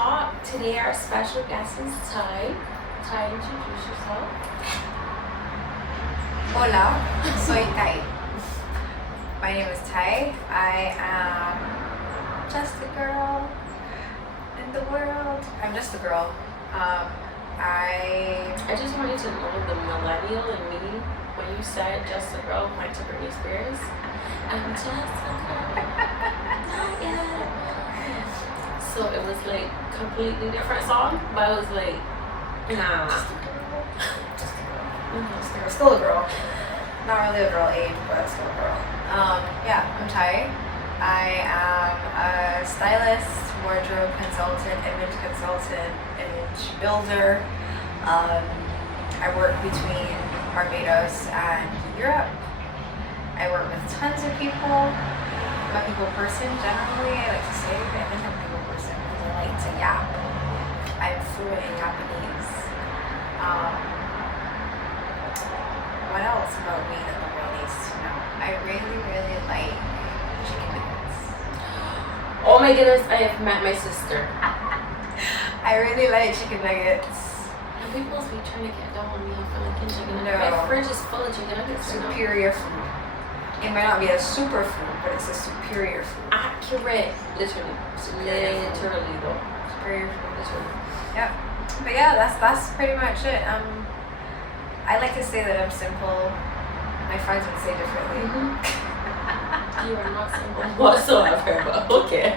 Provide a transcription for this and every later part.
Talk. Today our special guest is Ty. Ty, introduce yourself. Hola, soy Ty. My name is Ty. I am just a girl in the world. I'm just a girl. I just wanted to know the millennial in me when you said just a girl went to Britney Spears. I'm just a girl. Not yet. So it was like completely different song, but I was like, nah. Just a girl. Just a girl. Mm-hmm. Still a girl. Not really a girl age, but still a girl. Yeah, I'm Ty. I am a stylist, wardrobe consultant, image consultant, image builder. I work between Barbados and Europe. I work with tons of people. I'm a people person generally. I like to say I think I'm a people person because I like to yap. I'm fluent in Japanese. What else about me that the world needs to know? I really, really like chicken nuggets. Oh my goodness, I have met my sister. I really like chicken nuggets. And people be trying to get down on me for liking chicken nuggets. No. My fridge is full of chicken nuggets. Superior food. It might not be a super food, but it's a superior food. Accurate. Literally. Literally though. Superior food. Literally. Yep. But yeah, that's pretty much it. I like to say that I'm simple. My friends would say differently. You are not simple whatsoever, but okay.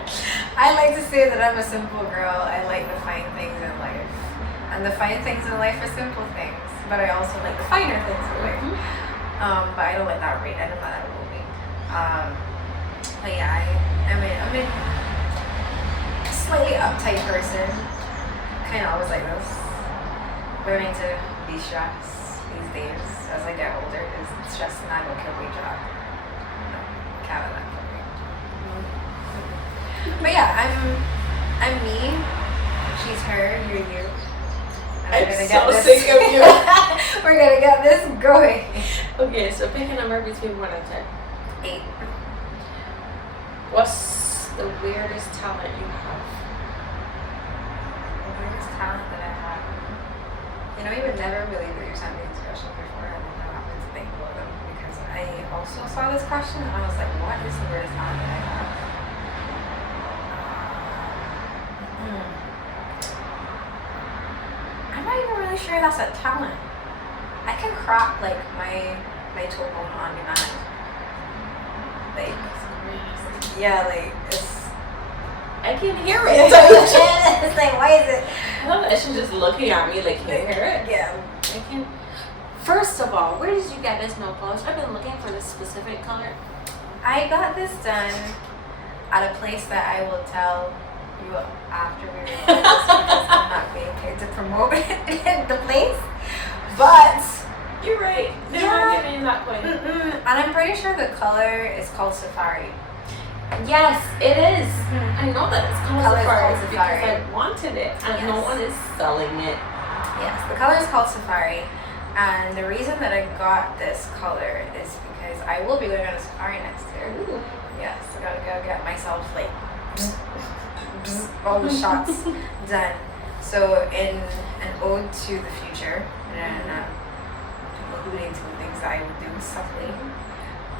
I like to say that I'm a simple girl. I like the fine things in life. And the fine things in life are simple things. But I also like the finer things in life. But I don't let that rate. I don't let that rule me. But yeah, I'm a slightly uptight person. Kind of always like this. Learning to de-stress these days as I get older because stress and I will kill me job. No, Kevin, not kill me. But yeah, I'm me. She's her. You're you. I'm so sick of you. We're gonna get this going. Okay, so pick a number between 1 and 10. 8. What's the weirdest talent you have? The weirdest talent that I have. You know, you would never believe that you're something special before, and then I happened to think about them because I also saw this question and I was like, what is the weirdest talent that I have? I'm not even really sure that's a talent. I can crop like my toe bone on demand. Like, yeah, like it's. I can hear it. It's like, why is it? I love that she's just looking at me like, can you hear it? Yeah. I can. First of all, where did you get this nail polish? I've been looking for this specific color. I got this done at a place that I will tell you after we record this because I'm not being paid to promote the place. But You're right. They're not giving you that point. and I'm pretty sure the color is called Safari. Yes, it is. I know that it's called Color is Safari called because Safari. I wanted it and no Yes. one is selling it. Yes, the color is called Safari. And the reason that I got this color is because I will be going on a safari next year. Ooh. Yes, I gotta go get myself like all the shots done. So in an ode to the future and alluding to the things that I would do subtly,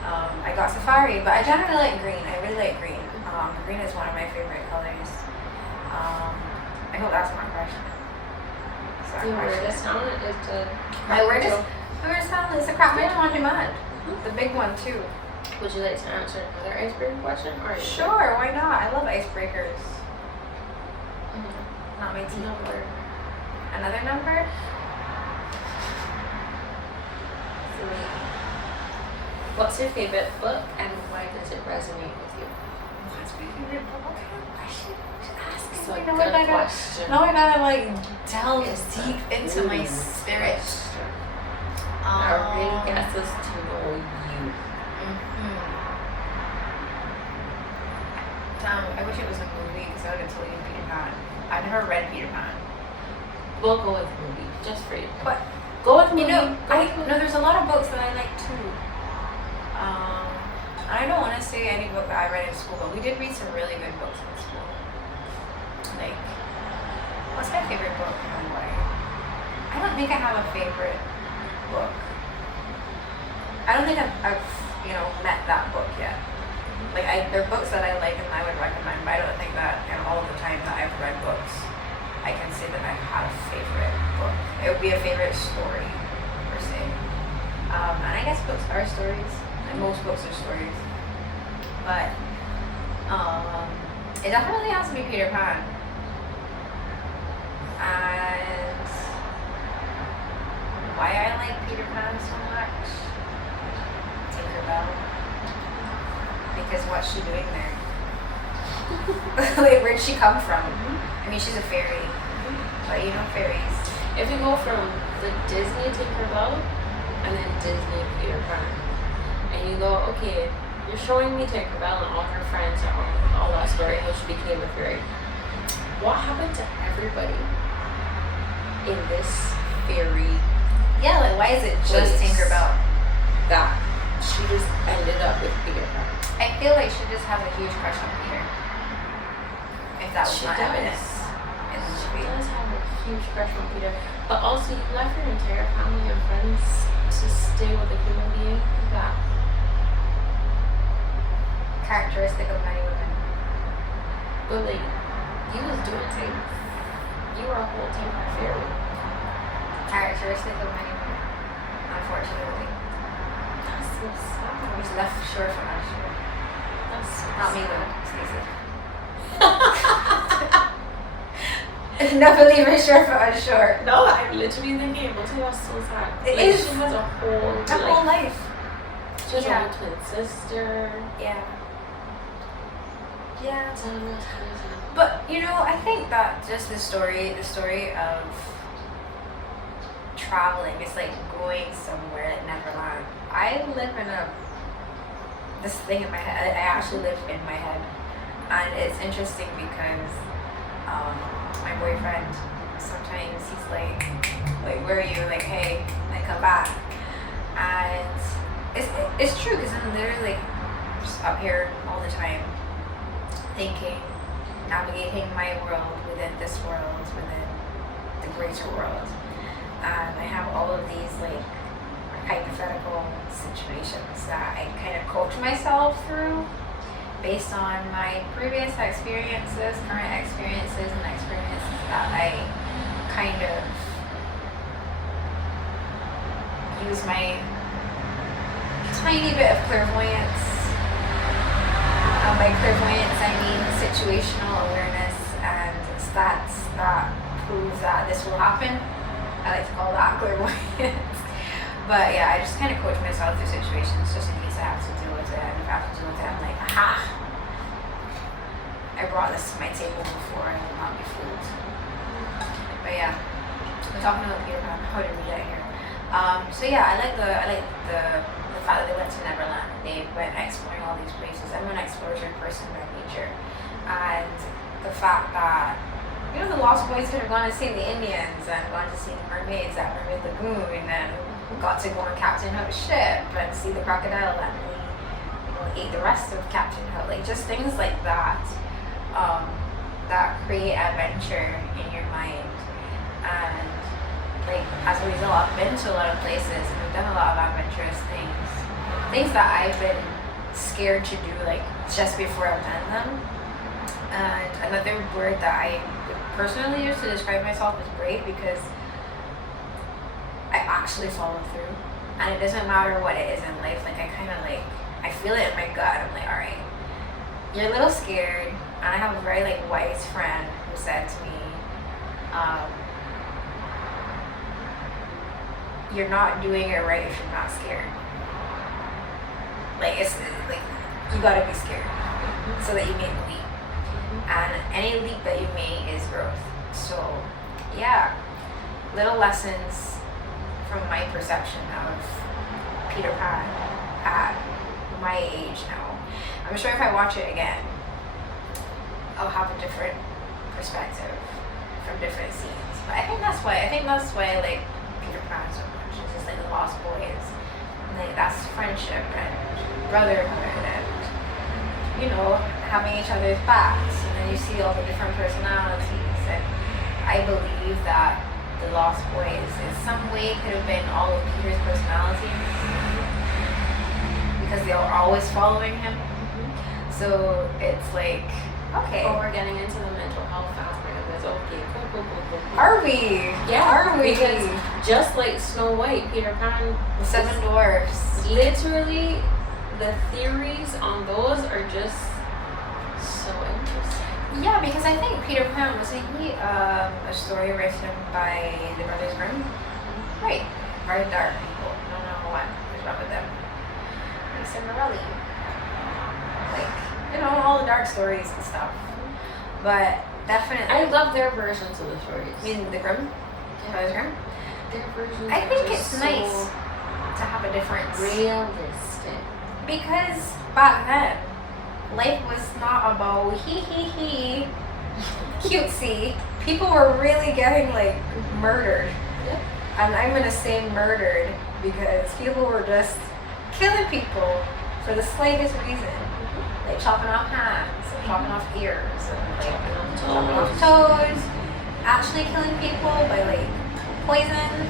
I got Safari, but I generally like green. I really like green. Green is one of my favorite colors. I hope that's not a question. The weirdest talent is to. My weirdest talent is to crop my toe on demand. The big one too. Would you like to answer another icebreaker question? Or Sure, why not? I love icebreakers. Not my team. Number. Another number? 3. What's your favorite book and why does it resonate with you? What's my favorite book? What kind of question are you asking? It's a Now good I gotta- question. Now I gotta like delve It's deep a into my good spirit. question. That really gets us to know you. I wish it was a movie because I would have told you Peter Pan. I've never read Peter Pan. We'll go with movie, just for you. But Go with movie. you know, Go with movie. there's a lot of books that I like too. I don't want to say any book that I read in school, but we did read some really good books in school. Like What's my favorite book and why? I don't think I have a favorite book. I don't think I've met that book yet. Like there are books that I like and I would recommend, but I don't think that in all of the time that I've read books, I can say that I've had a favorite book. It would be a favorite story, per se. And I guess books are stories, and most books are stories. But it definitely has to be Peter Pan. And why I like Peter Pan so much? Tinkerbell. Because what's she doing there? Like, where'd she come from? I mean, she's a fairy, but you know fairies. If you go from the Disney Tinkerbell and then Disney Peter Pan, and you go, okay, you're showing me Tinkerbell and all her friends and all that story, how she became a fairy. What happened to everybody in this fairy? Yeah, like why is it just Tinkerbell? That she just ended up with Peter Pan. I feel like she just has a huge crush on Peter. If that was She not does. evident in the She movie. does have a huge crush on Peter, but also you left your entire family and friends to stay with a human being. That Characteristic of many women. but like you was doing things. You were a whole Tinker fairy. Characteristic of many women. Unfortunately. That's so sad. He's left short from us. That's so Not me sad. though, Stacey. Never leave her short for us short. No, I'm literally thinking, but that's so sad. It Like, is. she has a whole Whole life. She has Yeah. a whole twin sister. Yeah. Yeah. That's crazy. But I think that just the story of traveling, it's like going somewhere like Neverland. I live in this thing in my head. I actually live in my head, and it's interesting because my boyfriend sometimes he's like where are you? Like, hey, like come back, and it's true because I'm literally like just up here all the time, thinking, navigating my world within this world, within the greater world. And I have all of these like hypothetical situations that I kind of coach myself through based on my previous experiences, current experiences, and experiences that I kind of use my tiny bit of clairvoyance. By clairvoyance, I mean situational awareness and stats that prove that this will happen. I like to call that clairvoyance. But yeah, I just kind of coach myself through situations just in case I have to deal with it. And if I have to deal with it, I'm like, aha! I brought this to my table before, I will not be fooled. But yeah, we're talking about Peter Pan. How did we get here? So yeah, I like the fact that they went to Neverland. They went exploring all these places. I'm an explorer person by nature, and the fact that the Lost Boys could have gone and seen the Indians and gone to see the mermaids at Mermaid Lagoon, and got to go on Captain Hook's ship and see the crocodile that ate the rest of Captain Hook. Like just things like that, that create adventure in your mind. And like as a result, I've been to a lot of places and I've done a lot of adventurous things that I've been scared to do like just before I've done them. And another word that I would personally use to describe myself is brave, because I actually follow through, and it doesn't matter what it is in life. Like I feel it in my gut. I'm like, all right, you're a little scared. And I have a very wise friend who said to me, you're not doing it right if you're not scared. It's you gotta be scared so that you make a leap, and any leap that you make is growth. So yeah, little lessons from my perception of Peter Pan at my age now. I'm sure if I watch it again, I'll have a different perspective from different scenes. But I think that's why I like Peter Pan so much. It's just the Lost Boys. And that's friendship and brotherhood and having each other's backs. And then you see all the different personalities, and I believe that the Lost Boys in some way could have been all of Peter's personality because they are always following him. So it's like, okay. Oh, we're getting into the mental health aspect of this. Okay, cool. Are we? Yeah, are we? Because just like Snow White, Peter Pan, The Seven Dwarfs. Literally, the theories on those are just so interesting. Yeah, because I think Peter Pan, wasn't he a story written by the Brothers Grimm? Right. Very dark people. I don't know what is wrong with them. Like Cinderella. Like, you know, all the dark stories and stuff. But definitely. I love their versions of the stories. You mean the Grimm? Brothers Grimm? Their versions I are think just it's so nice to have a difference. realistic. Because back then, life was not about hee cutesy. People were really getting like murdered. Yep. And I'm gonna say murdered because people were just killing people for the slightest reason. Like chopping off hands, and chopping off ears, and like chopping off toes. Actually killing people by like poison.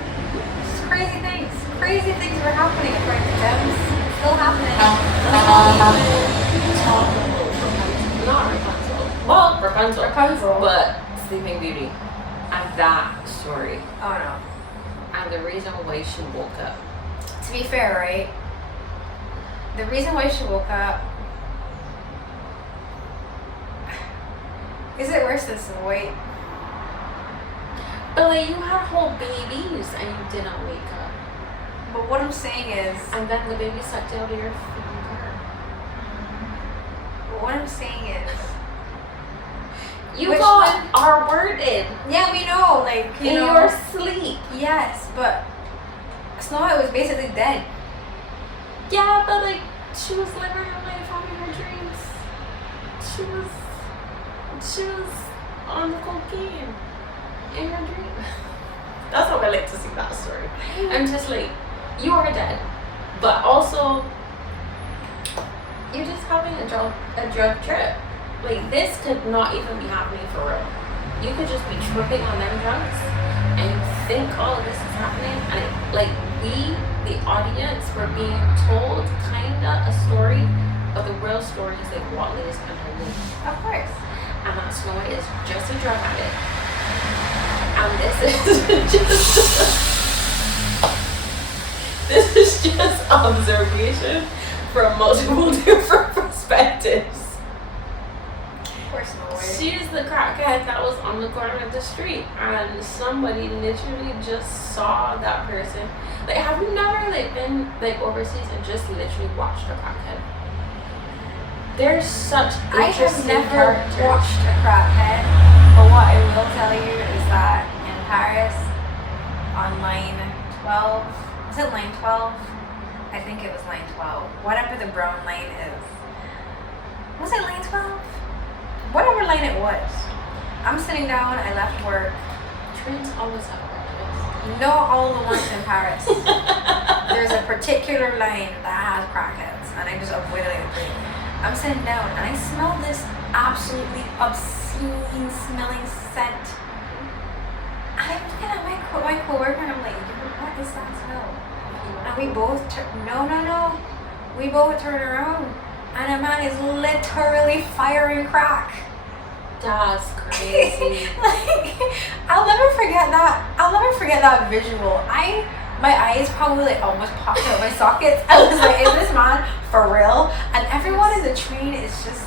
Just crazy things. Crazy things were happening according to them. Still happening. Not Rapunzel. Well, Rapunzel. But Sleeping Beauty. And that story. Oh no. And the reason why she woke up. To be fair, right? The reason why she woke up. Is it worse than Snow White? But like you had whole babies and you didn't wake up. But what I'm saying is. And then the baby sucked out of your finger. But what I'm saying is. You Which got one? R-worded Yeah, we know, like, you in know. your sleep. Yes, but Snow White was basically dead. Yeah, but like she was living her life, having her dreams. She was on the cocaine in her dream. That's how I like to see that story. I'm just like, you are dead, but also you're just having a drug trip. Like this could not even be happening for real. You could just be tripping on them drugs and you think all of this is happening, and like we, the audience, were being told kinda a story, but the real story is like what lays behind it. Of course. And that Snow White is just a drug addict. And this is just observation from multiple different perspectives. Poor Snow White. She's the crackhead that was on the corner of the street, and somebody literally just saw that person. Like, have you never like been like overseas and just literally watched a crackhead? There's such I have interesting never characters. watched a crackhead, but what I will tell you is that in Paris, on line 12, was it line 12? I think it was line 12. Whatever the brown line is. Was it line 12? Whatever line it was. I'm sitting down, I left work. Trains always have crackheads. Not all the ones in Paris. There's a particular line that has crackheads, and I just avoided it. I'm sitting down and I smell this absolutely obscene smelling scent. I'm looking at my coworker and I'm like, what is that smell? And we both no. We both turn around and a man is literally firing crack. That's crazy. Like, I'll never forget that visual. My eyes probably like almost popped out of my sockets. I was like, is this man for real? And everyone in the train is just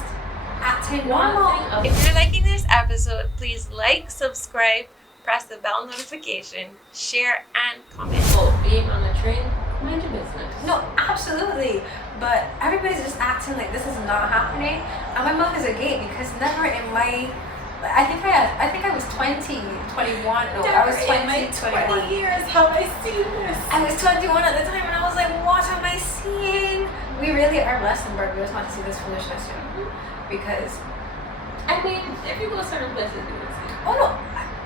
acting normal. If you're liking this episode, please like, subscribe, press the bell notification, share, and comment. Oh, being on a train, mind your business. No, absolutely. But everybody's just acting like this is not happening. And my mouth is agape because never in my I think I was 20, 21. No, I was 20, 21. years have I seen this. I was 21 at the time and I was like, what am I seeing? We really are blessed in Barbados not to see this foolishness, you know? Because I mean, if you go certain places, you will see. oh no,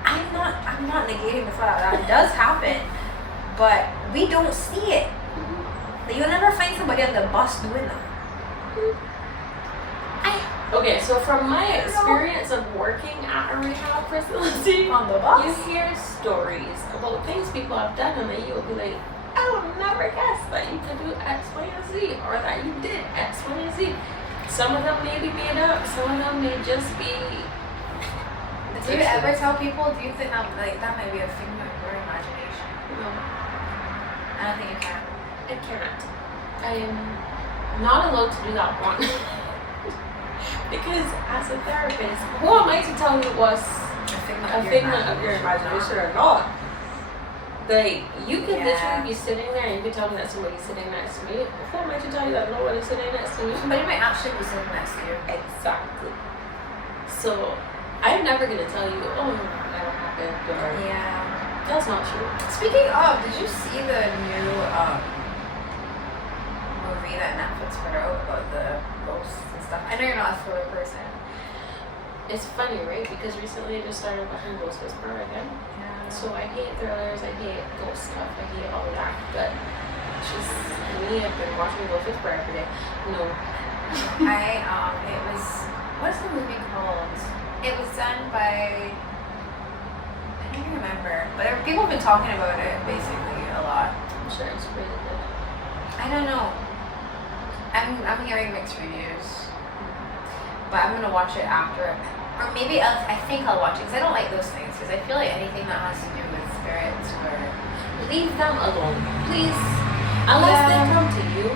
I'm not negating the fact that it does happen, but we don't see it. Like, you'll never find somebody on the bus doing that. Okay, so from my experience of working at a rehab facility, On the bus? you hear stories about things people have done, and then you will be like, I would never guess that you could do X, Y, and Z, or that you did X, Y, and Z. Some of them may be made up, some of them may just be. Do you ever tell people, do you think that, like, that might be a figment of your imagination? No, I don't think you can. I can't. I am not allowed to do that one. Because as a therapist, who am I to tell you it was A figment of your imagination or not? Like, you could Yeah. literally be sitting there and you could tell me that somebody's sitting next to me. Who am I to tell you that nobody's sitting next to me? Somebody might actually be sitting next to you. Exactly. So, I'm never going to tell you, oh, no, that never happened, or Yeah. that's not true. Speaking of, did you see the new movie that Netflix put out about the ghosts and stuff? I know you're not a thriller person. It's funny, right? Because recently I just started watching Ghost Whisperer again. Yeah. So I hate thrillers, I hate ghost stuff, I hate all that. But just me, I've been watching Ghost Whisperer every day. No. it was, what's the movie called? It was done by, I don't even remember, but people have been talking about it basically a lot. I'm sure it's really good. I don't know. I'm hearing mixed reviews, but I'm gonna watch it after, or maybe I think I'll watch it because I don't like those things because I feel like anything that has to do with spirits or Leave them alone, please. Unless they come to you,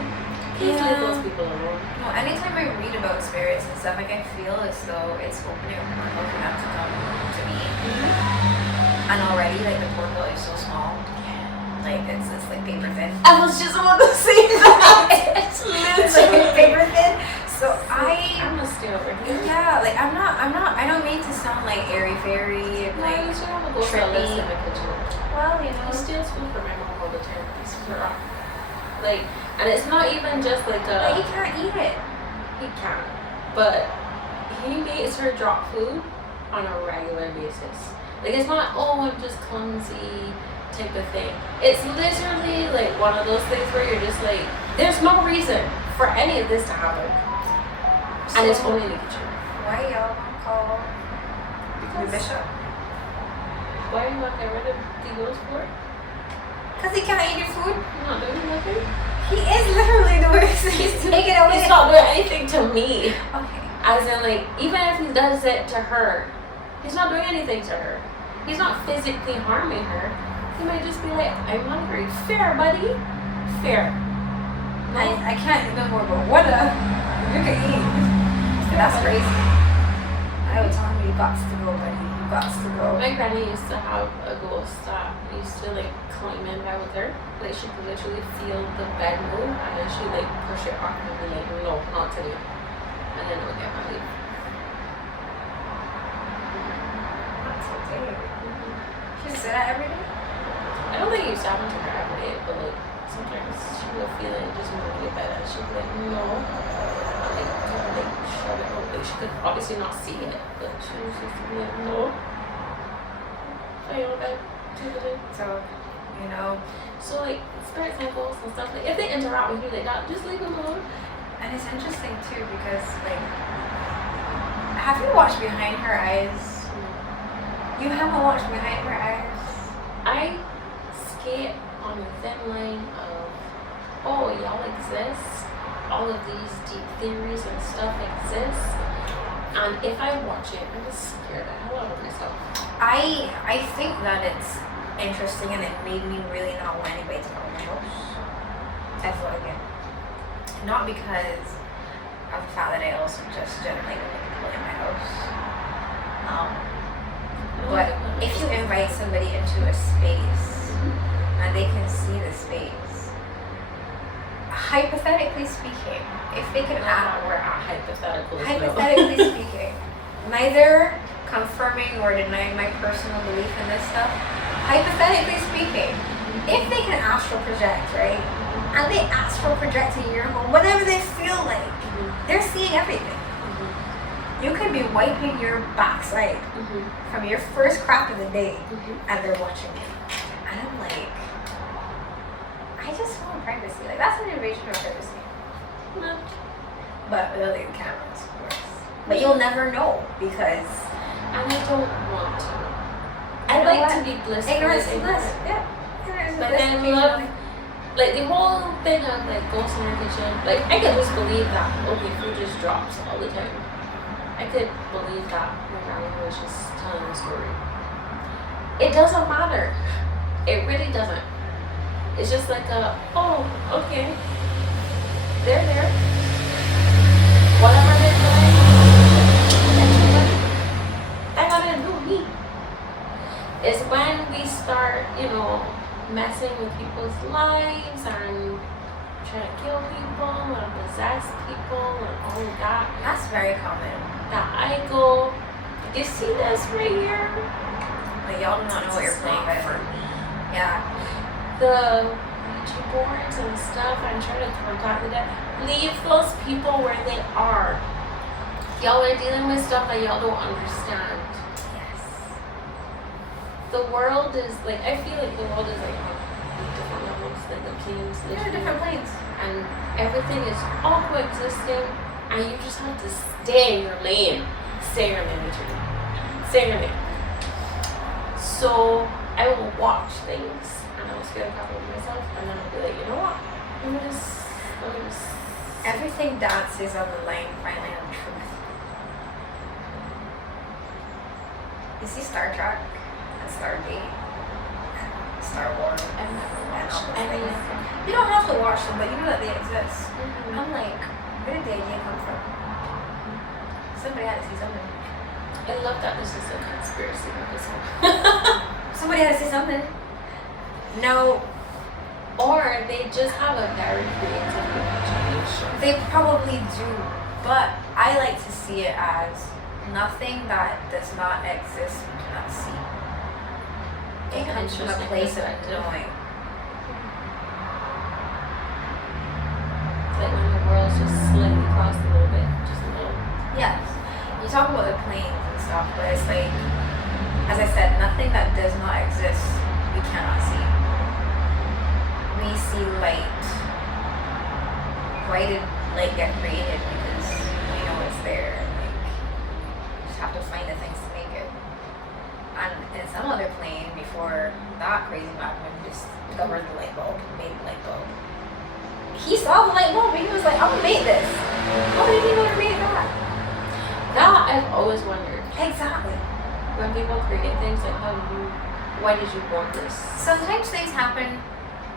please Yeah. leave those people alone. no. Anytime I read about spirits and stuff, like I feel as though it's opening up a portal for them to come to me, and already like the portal is so small. Like it's like paper thin. I was just about to say that. It's It's like literally paper thin. So I'm gonna stay over here. yeah, like I'm not, I don't mean to sound like airy fairy and Like, like, you should have a ghost that trippy. lives in the kitchen. well, you He know. steals food from my mom all the time. He's rough. Like, and it's not even just like a. But he can't eat it. He can, but he makes her drop food on a regular basis. Like, it's not, oh, I'm just clumsy type of thing. It's literally like one of those things where you're just like, there's no reason for any of this to happen, and it's only in the kitchen. Why y'all call the bishop? Why are you not get rid of the ghost for? Because he can't eat your food. You're not doing nothing. He is literally doing he's taking away. He's not doing anything to me. Okay. As in, like, even if he does it to her, he's not doing anything to her. He's not physically harming her. He might just be like, I'm hungry. Fair, buddy. Fair. No. I can't even more, but what a you can eat. That's crazy. I would tell him you got to go, buddy. You got to go. My granny used to have a ghost that used to, like, climb in bed with her. Like, she could literally feel the bed move, and then she, like, push it back and be like, no, not today. And then it would get my leave. That's so deep. She say that every day? I don't think it used to happen to her every day, but, like, sometimes she would feel it just moving in bed, and she'd be like, no. And, like, kind of, like, shut it out. Like, she could obviously not see it, but she was just be like, no. I go to bed. Do the day. So, you know, So, like, spirits and ghosts and stuff, like, if they interact with you like that, just leave them alone. and it's interesting too because, like, have you watched Behind Her Eyes? You haven't watched Behind Her Eyes? I skate on the thin line of, oh, y'all exist. All of these deep theories and stuff exist. And if I watch it, I'm just scared the hell out of myself. I think that it's interesting and it made me really not want anybody to come to my house. That's what I get. Not because of the fact that I also just generally don't like people in my house. But if you invite somebody into a space and they can see the space, hypothetically speaking, if they can act, we're at hypothetical. hypothetically speaking, neither confirming or denying my personal belief in this stuff, hypothetically speaking, if they can astral project, right, and they astral project in your home, whatever they feel like, they're seeing everything. You could be wiping your backside from your first crap of the day, and they're watching you. And I'm like, I just want privacy. Like, that's an invasion of privacy. No. But without the cameras, of course. But you'll never know because. And I don't want to. I You know like what? to be blissful. Ignorance is bliss. Yeah. Ignorance is But bliss then occasionally. like the whole thing of like ghosts in our kitchen, like I could just believe that okay, food just drops all the time. I could believe that my grandma was just telling a story. It doesn't matter. It really doesn't. It's just like oh, okay. They're there. Whatever they're doing, that gotta do me. It's when we start, messing with people's lives and trying to kill people and possess people and all of that. That's very common. That I go, you see this right here? Like y'all do not know what you're playing with. for me. Yeah. The Ouija boards and stuff, I'm trying to contact them. Leave those people where they are. Y'all are dealing with stuff that y'all don't understand. Yes. The world is like, I feel like the world is like on different levels, like the planes. Yeah, different planes. And everything is all coexisting, and you just have to stay in your lane. Stay in your lane, literally. Stay in your lane. So I will watch things, and I will scare the crap out of myself, and then I'll be like, you know what? Let me just. Everything dances on the line finally on truth. You see Star Trek and Stargate, Star Wars. I've never watched all those any things. of them. You don't have to watch them, but you know that they exist. Mhm. I'm like, where did the idea come from? Somebody had to see something. I love that this is a conspiracy episode. Somebody had to see something. No, Or they just have a very creative imagination. they probably do, but I like to see it as nothing that does not exist we cannot see. It comes from a Interesting place of perspective. knowing. It's like when the world's just slightly crossed a little bit, just a little. Yes. You talk about the planes and stuff, but it's like, as I said, nothing that does not exist we cannot see. We see light. Why did light get created? Because we know it's there. And like, you just have to find the things to make it. And in some other plane, before that crazy madman just discovered the light bulb, made the light bulb. He saw the light bulb and he was like, I'm gonna make this. How did he know to make that? That I've always wondered. Exactly. When people create things, like why did you want this? Sometimes things happen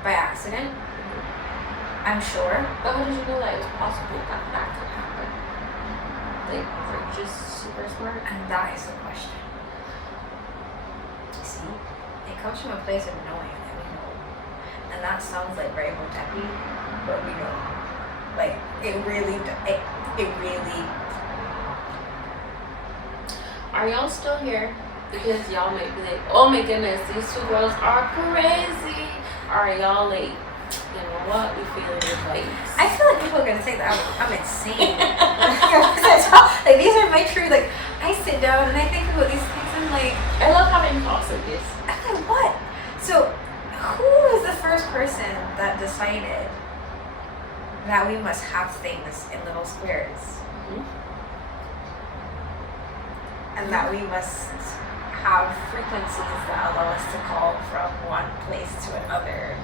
by accident, I'm sure. But how did you know that it was possible that that could happen? Like, we're just super smart. And that is the question. See, it comes from a place of knowing that we know. And that sounds like very Motepi, but we know. Like, it really. Are y'all still here? Because y'all might be like, oh my goodness, these two girls are crazy. Are y'all like, you know what, we feeling your vibes? I feel like people are gonna say that I'm insane. Like these are my true. Like I sit down and I think about these things and like I love having thoughts like this. I'm like, what? So who was the first person that decided that we must have things in little squares? Mhm. And that we must have frequencies that allow us to call from one place to another.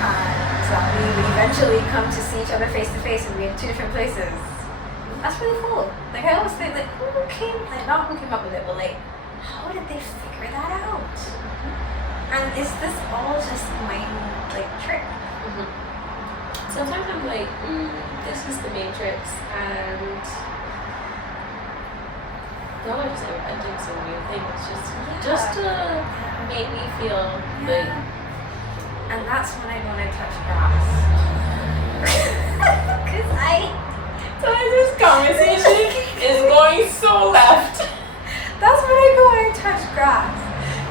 And that we would eventually come to see each other face to face and be in two different places. That's really cool. Like I always think, like not who came up with it, but like, how did they figure that out? And is this all just my trick? Mhm. Sometimes I'm like, this is the Matrix, and y'all are just inventing some new things just to make me feel like. And that's when I want to touch grass. So this conversation is going so left. That's when I go and touch grass.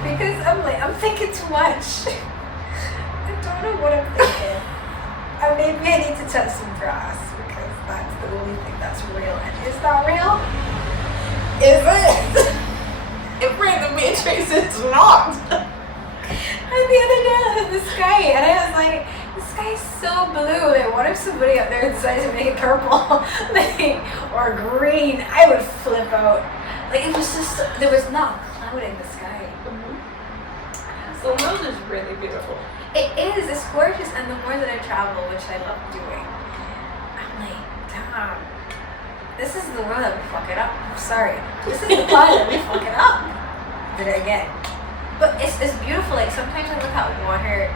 Because I'm thinking too much. I don't know what I'm thinking. And maybe I need to touch some grass because that's the only thing that's real. And is that real? Is it? If we're in the Matrix, it's not. And the other day I looked at the sky and I was like, the sky's so blue. Like, what if somebody out there decides to make it purple, like, or green? I would flip out. Like, it was just, there was not a cloud in the sky. The world is really beautiful. It is. It's gorgeous, and the more that I travel, which I love doing, I'm like, damn, this is the world that we fuck it up. Sorry, this is the planet that we fuck it up. Did it again? But it's beautiful. Like, sometimes I look at water,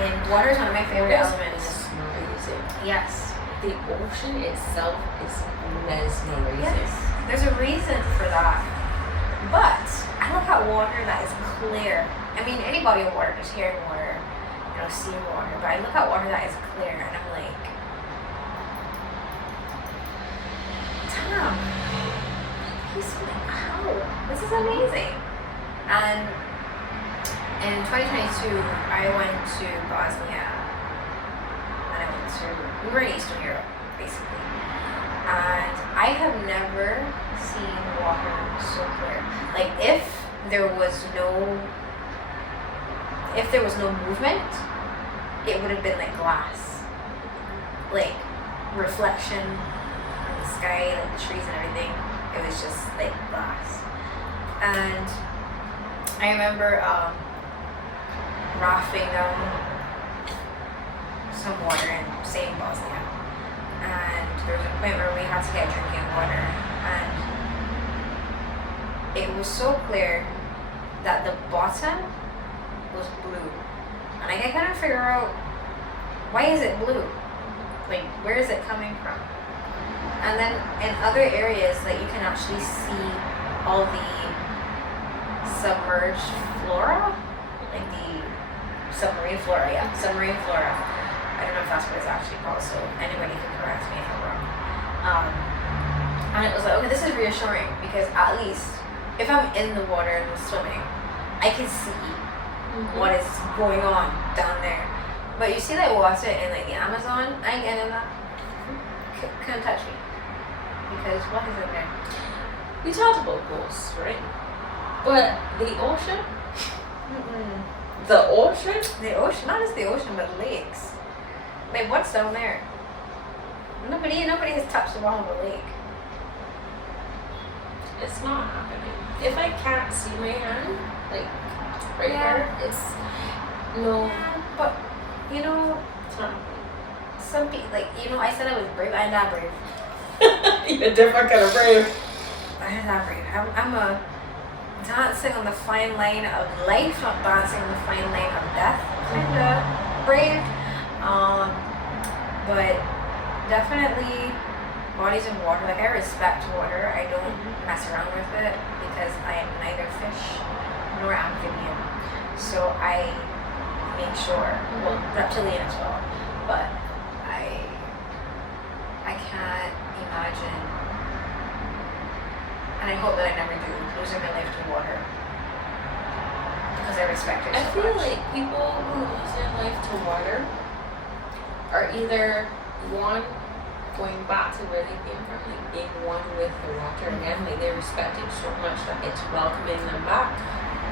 and water is one of my favorite elements. Mesmerizing. Yes. The ocean itself is mesmerizing. Yes. There's a reason for that. But I look at water that is clear. I mean, any body of water, just hearing water, sea water. But I look at water that is clear, and I'm like, damn, wow, this is amazing. And in 2022, I went to Bosnia, and we were in Eastern Europe, basically. And I have never seen water so clear. Like, if there was no movement, it would have been like glass, like reflection in the sky, like the trees and everything. It was just like glass. And I remember rafting down some water in same Bosnia, and there was a point where we had to get drinking water, and it was so clear that the bottom was blue, and I couldn't figure out, why is it blue? Like, where is it coming from? And then in other areas, like, you can actually see all the submerged flora, like the submarine flora. I don't know if that's what it's actually called, so anybody can correct me if I'm wrong. And it was like, okay, this is reassuring, because at least if I'm in the water and I'm swimming, I can see what is going on down there. But you see that water in like the Amazon, I ain't getting that. Couldn't touch me, because what is in there? We talked about ghosts, right? But the ocean? The ocean? The ocean, not just the ocean, but lakes. Like, what's down there? Nobody has touched the bottom of a lake. It's not happening. If I can't see my hand, like right here, it's no. But it's not happening. some people, like, I said I was brave. I'm not brave. You're a different kind of brave. I'm not brave. I'm a dancing on the fine line of life, not dancing on the fine line of death. Kind of brave. But definitely bodies of water. Like, I respect water. I don't mess around with it, because I am neither fish nor amphibian. So I make sure, well, reptilian as well, but I can't imagine, and I hope that I never do, losing my life to water, because I respect it so I feel much. like people who lose their life to water are either one, going back to where they came from, like being one with the water again, like they respect it so much that it's welcoming them back,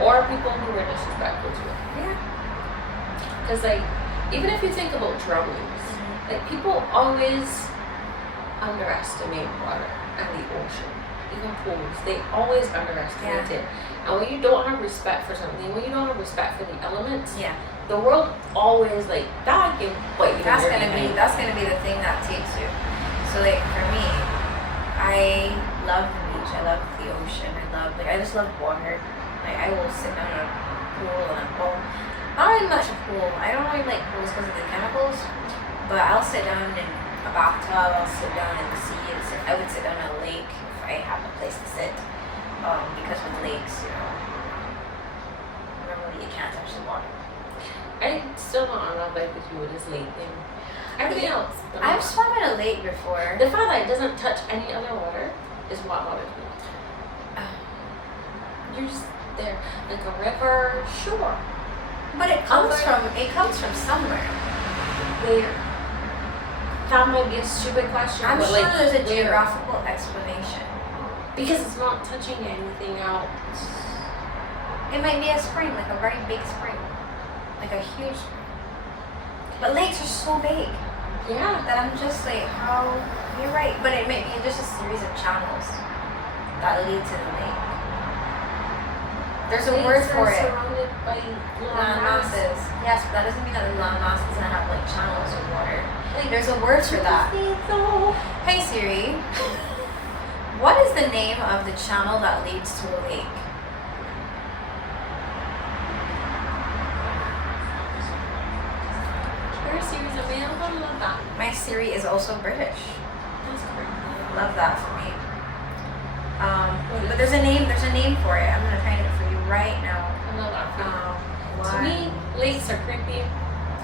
or people who were disrespectful to it. Yeah. Because like, even if you think about drownings, like people always underestimate water and the ocean, even pools, they always underestimate it. And when you don't have respect for something, when you don't have respect for the elements, the world always like that can bite you. That's gonna be the thing that takes you. So like for me, I love the beach, I love the ocean, I just love water. Like, I will sit down in a pool and not really much a pool. I don't really like pools because of the chemicals, but I'll sit down in a bathtub, I'll sit down in the sea, I would sit down in a lake if I have a place to sit. Because with lakes, normally you can't touch the water. I still don't know about with you with this lake thing. Everything else. I've swum in a lake before. The fact that it doesn't touch any other water is what bothers me. You're just there, like a river, sure. But it comes from somewhere. Where? That might be a stupid question. I'm but sure like, there's a where? geographical explanation. Because it's not touching anything else. It might be a spring, like a very big spring. Like a huge spring. But lakes are so big Yeah. that I'm just like, how? You're right, but it may be just a series of channels that lead to the lake. There's a word Lakes for are it. surrounded by Land masses. Yes, but that doesn't mean that the land masses gonna have like channels of water. There's a word for that. Hey Siri, what is the name of the channel that leads to a lake? Your series available? I love that. My Siri is also British. That's great. Love that for me. But there's a name. There's a name for it. I'm gonna find it for you right now. I love that for you. To Why? me, lakes are creepy.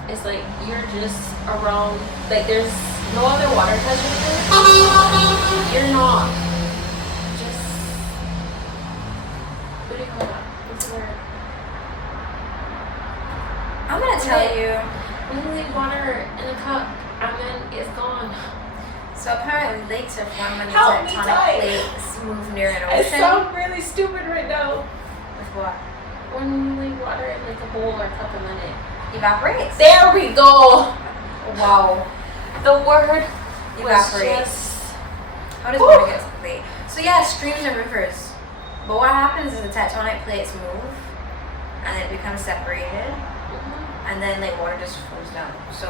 It's like you're just around, like there's no other water touching you. You're not just, what do you call that? What's the word? I'm gonna tell you. When you leave water in a cup and then it's gone. So apparently lakes are formed when the Help me, tectonic guys. plates move near an I ocean. sound really stupid right now. With what? When you leave water in like a bowl or cup and then it Evaporates. There we go. Wow. The word was Evaporates. just. How does water get to the plate? So yeah, streams and rivers. But what happens is the tectonic plates move and it becomes separated. And then like water just flows down. So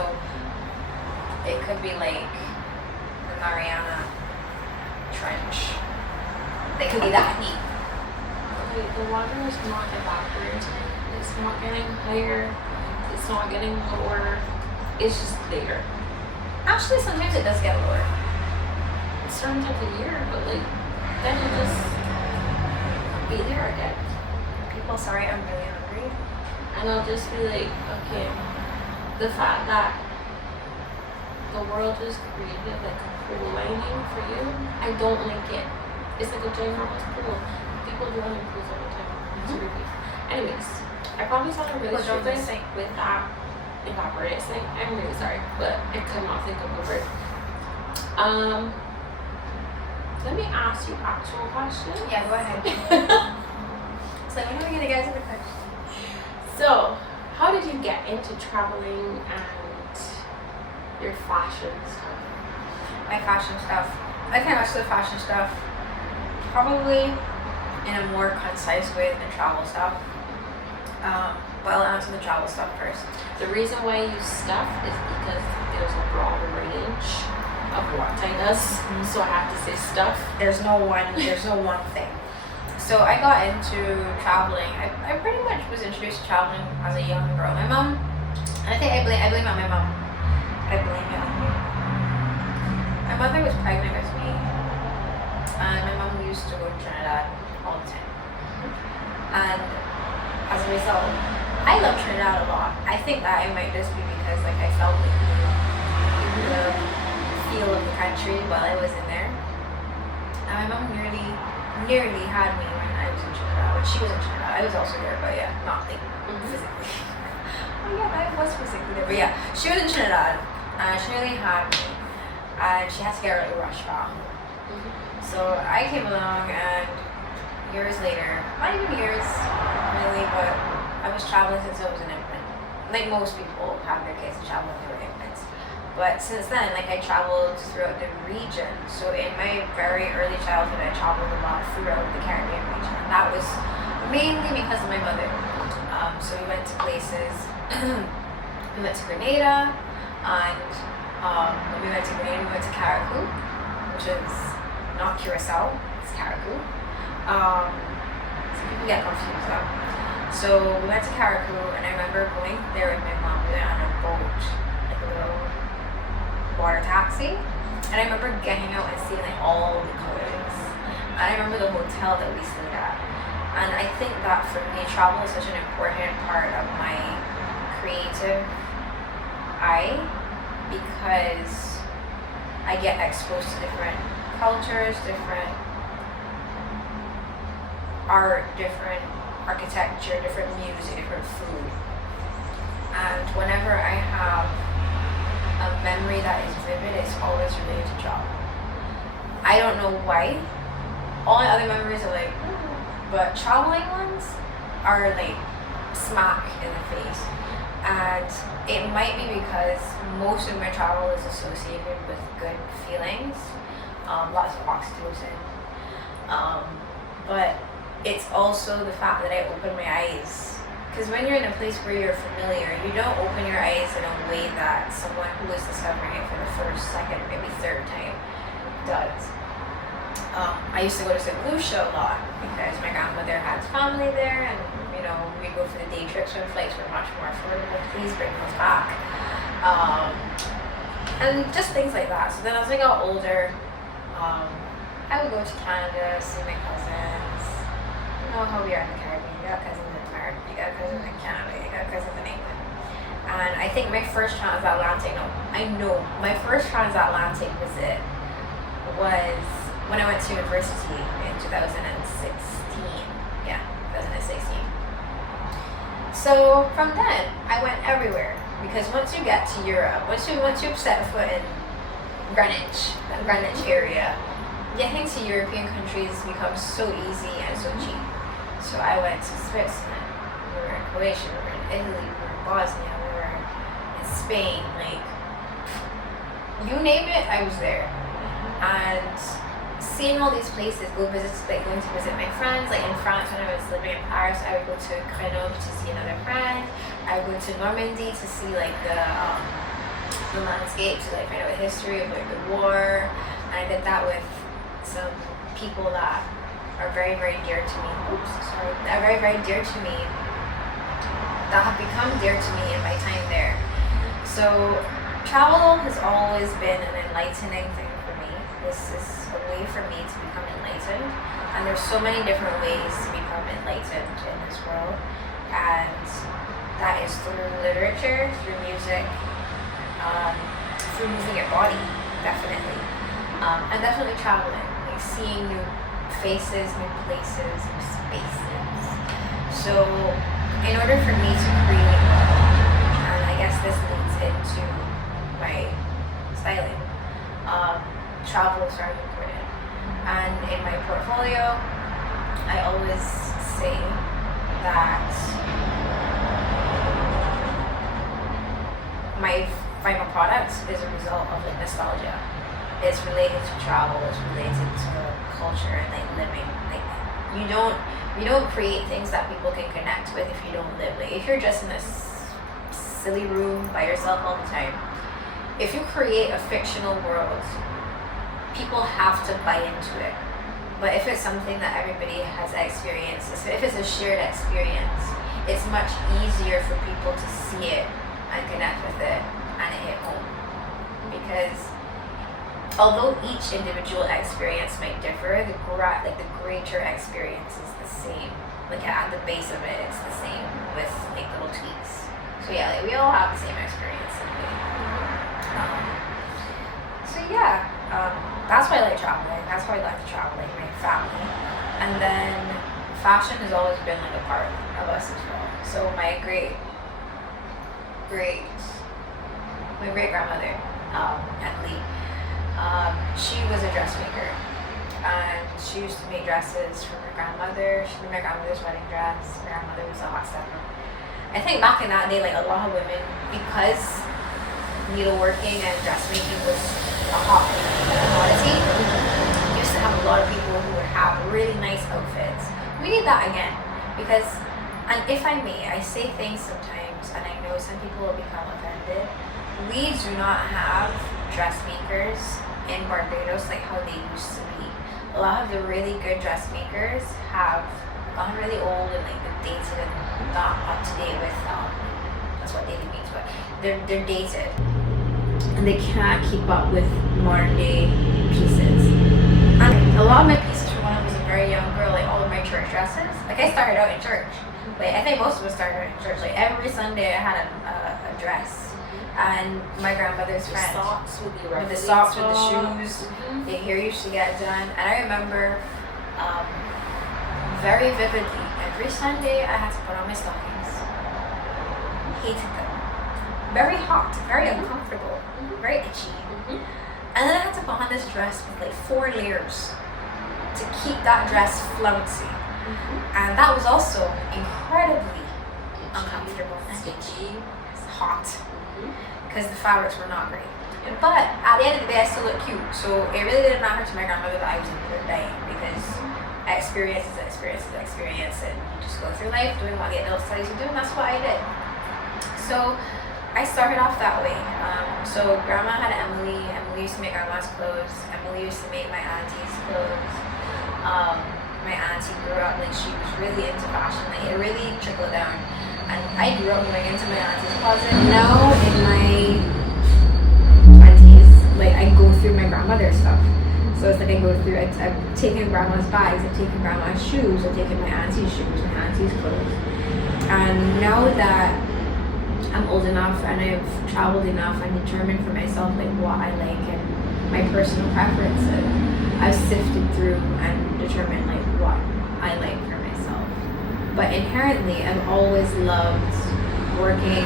it could be like the Mariana Trench. It could be that deep. Like, the water is not evaporating. It's not getting higher. It's not getting lower. It's just there. Actually, sometimes it does get lower. Certain times of year, but like then it just be there again. People, sorry, I'm really hungry. And I'll just be like, okay, the fact that the world is created like a pool lining for you, I don't like it. It's like a ginormous pool. People do in pools all the time. It's creepy. Anyways, I probably sounded really People don't stupid think. with that evaporates thing. I'm really sorry, but I could not think of the word. Let me ask you actual questions. Yeah, go ahead. So when are we gonna get to the question? So, how did you get into traveling and your fashion stuff? My fashion stuff. I can answer the fashion stuff probably in a more concise way than the travel stuff. But I'll answer the travel stuff first. The reason why I use stuff is because there's a broad range of what I does. So I have to say stuff. There's no one thing. So I got into traveling. I pretty much was introduced to traveling as a young girl. My mom, and I think I blame it on my mom. I blame it on me. My mother was pregnant with me, and my mom used to go to Trinidad all the time. And as a result, I love Trinidad a lot. I think that it might just be because like I felt like the feel of the country while I was in there. And my mom nearly had me when I was in Trinidad. When she was in Trinidad, I was also there, but yeah, not like physically. Oh yeah, I was physically there, but yeah, she was in Trinidad, and she nearly had me, and she had to get her like rushed back. So I came along, and years later, not even years really, but I was traveling since I was an infant. Like most people have their kids travel when they were infants. But since then, like I traveled throughout the region. So in my very early childhood, I traveled a lot throughout the Caribbean region. And that was mainly because of my mother. So we went to places, we went to Grenada, and when we went to Grenada, we went to Carriacou, which is not Curacao, it's Carriacou. Some people get confused though. So we went to Carriacou, and I remember going there with my mom. We went on a boat, like a little water taxi, and I remember getting out and seeing like all the colors. And I remember the hotel that we stayed at. And I think that for me, travel is such an important part of my creative eye, because I get exposed to different cultures, different art, different architecture, different music, different food. And whenever I have a memory that is vivid, it's always related to travel. I don't know why. All my other memories are like, but traveling ones are like smack in the face. And it might be because most of my travel is associated with good feelings, lots of oxytocin. But it's also the fact that I open my eyes. Because when you're in a place where you're familiar, you don't open your eyes in a way that someone who is discovering it for the first, second, maybe third time does. I used to go to St. Lucia a lot because my grandmother had family there, and we go for the day trips when flights were much more affordable. Please bring those back. And just things like that. So then as I got older, I would go to Canada, see my cousins. You know how we are in the Caribbean. You got cousins in America, you got cousins in Canada, you got cousins in England. And I think my first transatlantic visit was when I went to university in 2016. Yeah, 2016. So from then, I went everywhere, because once you get to Europe, once you set foot in Greenwich, the Greenwich area, getting to European countries becomes so easy and so cheap. So I went to Switzerland, we were in Croatia, we were in Italy, we were in Bosnia, we were in Spain, like, you name it, I was there. And seeing all these places, going to visit my friends, like in France when I was living in Paris, I would go to Grenoble to see another friend. I would go to Normandy to see like the landscape, to like find out the history of like the war. And I did that with some people that are very, very dear to me. That are very, very dear to me, that have become dear to me in my time there. So travel has always been an enlightening thing for me. This is a way for me to become enlightened, and there's so many different ways to become enlightened in this world, and that is through literature, through music, through moving your body, definitely, and definitely traveling, like seeing new faces, new places, new spaces. So in order for me to create, and I guess this leads into my styling, travel is very important. And in my portfolio, I always say that my final product is a result of like nostalgia. It's related to travel, it's related to culture and like living. Like you don't create things that people can connect with if you don't live. Like if you're just in this silly room by yourself all the time, if you create a fictional world, people have to buy into it. But if it's something that everybody has experienced, if it's a shared experience, it's much easier for people to see it and connect with it and it hit home. Because although each individual experience might differ, the greater experience is the same. Like at the base of it, it's the same with like little tweaks. So yeah, like we all have the same experience. That's why I like traveling. That's why I like traveling, my family. And then fashion has always been like a part of us as well. So my great grandmother, Lee, she was a dressmaker, and she used to make dresses for my grandmother. She made my grandmother's wedding dress. My grandmother was a hot stepper. I think back in that day, like a lot of women, because needleworking and dressmaking was a commodity, we used to have a lot of people who would have really nice outfits. We need that again, because, and if I may, I say things sometimes, and I know some people will become offended. We do not have dressmakers in Barbados like how they used to be. A lot of the really good dressmakers have gone really old and like they're dated and not up to date with that's what dating means, but they're dated and they cannot keep up with modern day pieces. And a lot of my pieces from when I was a very young girl, like all of my church dresses, like I started out in church. Like I think most of us started out in church. Like every Sunday I had a dress. And my grandmother's friend, with the socks, with the shoes, the hair used to get done. And I remember very vividly, every Sunday I had to put on my stockings. Hated them. Very hot, very uncomfortable, very itchy. And then I had to put on this dress with like 4 layers to keep that dress flouncy. And that was also incredibly uncomfortable and itchy. hot because the fabrics were not great. But at the end of the day, I still look cute. So it really didn't matter to my grandmother that I was in dying, because experience is experience, and you just go through life doing what the adults tell you to do, and that's what I did. So I started off that way. So grandma had Emily. Emily used to make grandma's clothes. Emily used to make my auntie's clothes. My auntie grew up, like, she was really into fashion. Like, it really trickled down. And I grew up going into my auntie's closet. Now in my 20s, like, I go through my grandmother's stuff. So it's like I go through, I've taken grandma's bags, I've taken grandma's shoes, I've taken my auntie's shoes, my auntie's clothes. And now that I'm old enough and I've traveled enough, I'm determined for myself, like, what I like and my personal preferences. I've sifted through and determined, like, what I like for myself. But inherently, I've always loved working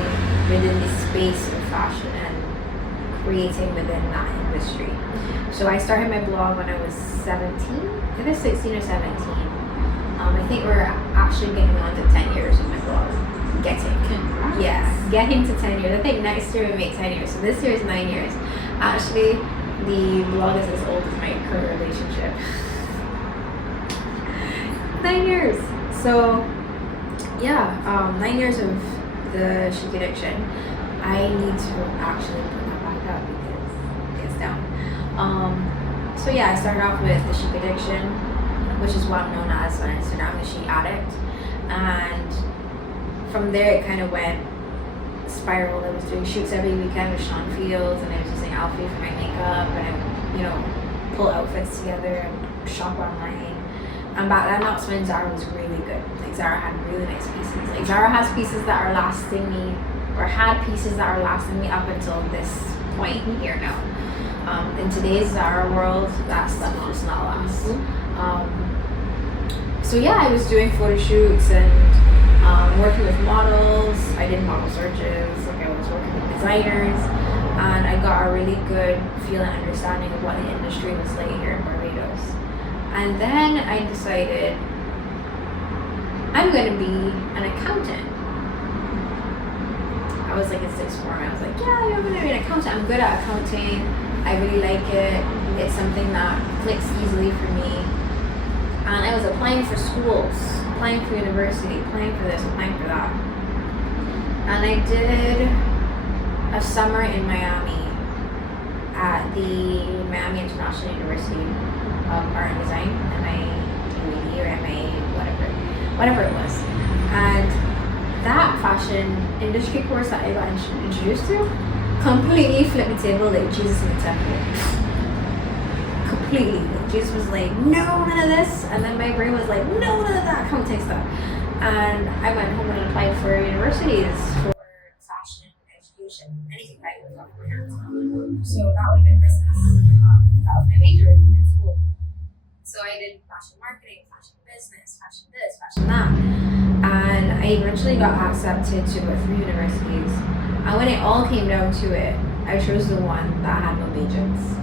within the space of fashion and creating within that industry. So I started my blog when I was 17, either 16 or 17. I think we're actually getting on to 10 years with my blog. Getting to 10 years. I think next year we make 10 years. So this year is 9 years. Actually, the blog is as old as my current relationship. 9 years. So yeah, 9 years of the chic addiction. I need to actually put that back up because it's down. So yeah, I started off with the chic addiction, which is what I'm known as on Instagram, the chic addict. And from there it kind of went spiral. I was doing shoots every weekend with Sean Fields, and I was using Alfie for my makeup, and I, you know, pull outfits together and shop online. And back then, that's when Zara was really good. Like, Zara had really nice pieces. Like, Zara has pieces that are lasting me, or had pieces that are lasting me up until this point here now. In today's Zara world, that stuff just not last. So yeah, I was doing photo shoots and working with models. I did model searches. Like, I was working with designers, and I got a really good feel and understanding of what the industry was like here in Barbados. And then I decided I'm going to be an accountant. I was like in sixth form. I was like, yeah, I'm going to be an accountant. I'm good at accounting. I really like it. It's something that clicks easily for me. And I was applying for schools, applying for university, applying for this, applying for that. And I did a summer in Miami at the Miami International University of Art and Design, MIAD or MA, whatever it was. And that fashion industry course that I got introduced to completely flipped the table like Jesus in the temple. Completely. Like, Jesus was like, no, none of this. And then my brain was like, no, none of that accounting stuff. And I went home and applied for universities for fashion education, anything right with my hands on. So that would have been business. That was my major in school. So I did fashion marketing, fashion business, fashion this, fashion that. And I eventually got accepted to about 3 universities. And when it all came down to it, I chose the one that had no majors.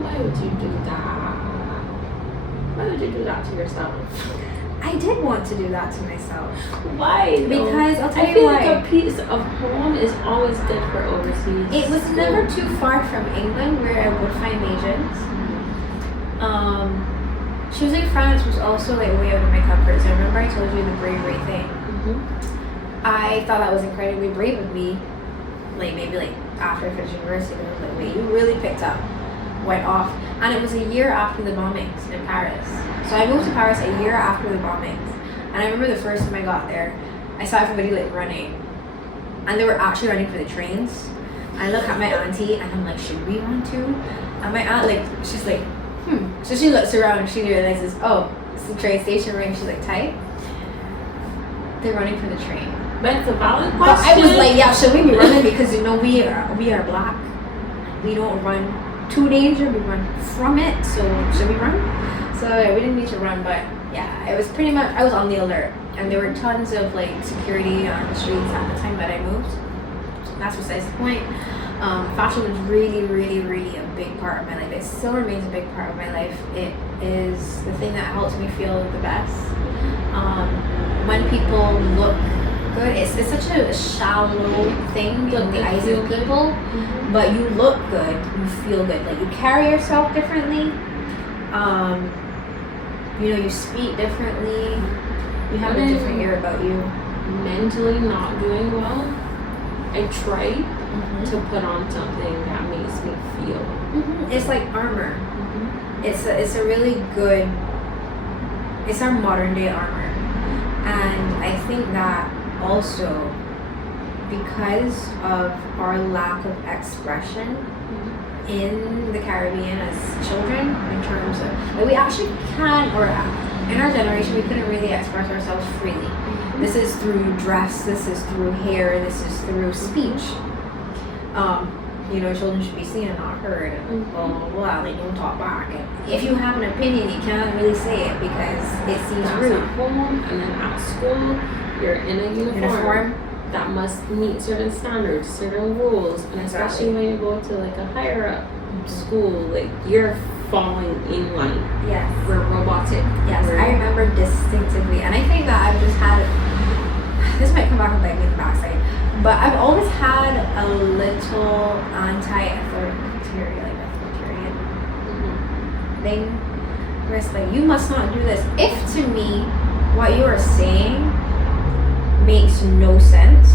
Why would you do that? Why would you do that to yourself? I did want to do that to myself. Why? Because I'll tell I you feel why. like a piece of home is always good for overseas. It was never too far from England where I would find agents. Choosing France was also like way out of my comfort zone. Remember I told you the bravery thing? I thought that was incredibly brave of me. Like maybe like after I finished university, I was like, wait, you really picked up. Went off. And it was a year after the bombings in Paris. So I moved to Paris a year after the bombings. And I remember the first time I got there, I saw everybody like running. And they were actually running for the trains. I look at my auntie and I'm like, should we run too? And my aunt like, she's like, So she looks around and she realizes, oh, it's the train station ring. She's like, tight. They're running for the train. But it's a valid question. But I was like, yeah, should we be running? Because you know we are black. We don't run to danger, we run from it. So should we run? So yeah, we didn't need to run, but yeah, it was pretty much, I was on the alert. And there were tons of like security on the streets at the time that I moved. That's besides the point. Fashion was really, really, really a big part of my life. It still remains a big part of my life. It is the thing that helps me feel the best. When people look good. It's such a shallow thing in the eyes of people, but you look good, you feel good. Like, you carry yourself differently. You know, you speak differently. You have a different air about you. Mentally not doing well, I try to put on something that makes me feel. It's like armor. It's a really good. It's our modern day armor, and I think that also because of our lack of expression in the Caribbean as children, in terms of like, we actually can, or in our generation we couldn't really express ourselves freely. This is through dress, this is through hair, this is through speech. You know, children should be seen and not heard, and blah blah blah. They don't talk back. And if you have an opinion, you can't really say it because it seems rude. At home, and then at school, you're in a uniform that must meet certain standards, certain rules, and especially when you go to like a higher up school, like you're falling in line. Yes. We're robotic. Yes, I remember distinctively, and I think that I've just had. This might come back and bite me in the backside, but I've always had a little anti-authoritarian thing, where it's like, you must not do this. If to me, what you are saying makes no sense,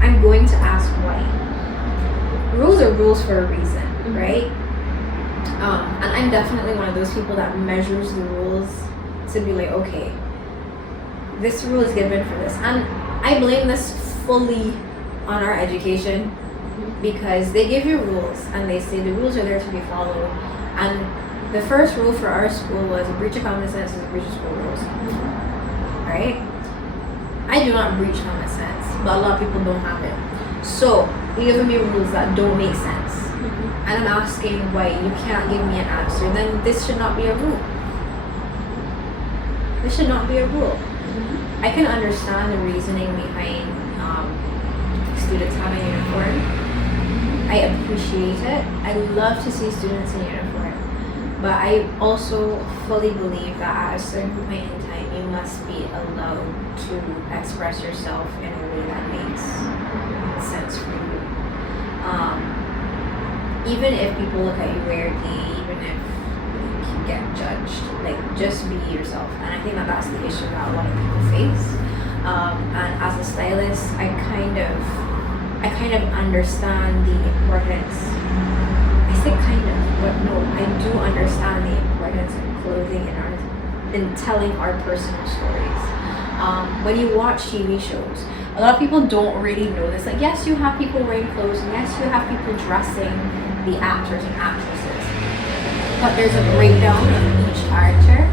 I'm going to ask why. Rules are rules for a reason, right? And I'm definitely one of those people that measures the rules to be like, okay, this rule is given for this. And I blame this fully on our education, because they give you rules and they say the rules are there to be followed. And the first rule for our school was a breach of common sense is a breach of school rules. Right? I do not breach common sense, but a lot of people don't have it. So you're giving me rules that don't make sense. And I'm asking why you can't give me an answer, then this should not be a rule. This should not be a rule. I can understand the reasoning behind students having uniform. I appreciate it. I love to see students in uniform. But I also fully believe that at a certain point in time, you must be allowed to express yourself in a way that makes sense for you. Even if people look at you weirdly, even if you get judged, like, just be yourself. And I think that that's the issue that a lot of people face. And as a stylist, I kind of understand the importance. I say kind of, but no, I do understand the importance of clothing in telling our personal stories. When you watch TV shows, a lot of people don't really know this. Like, yes, you have people wearing clothes, and yes, you have people dressing the actors and actresses, but there's a breakdown of each character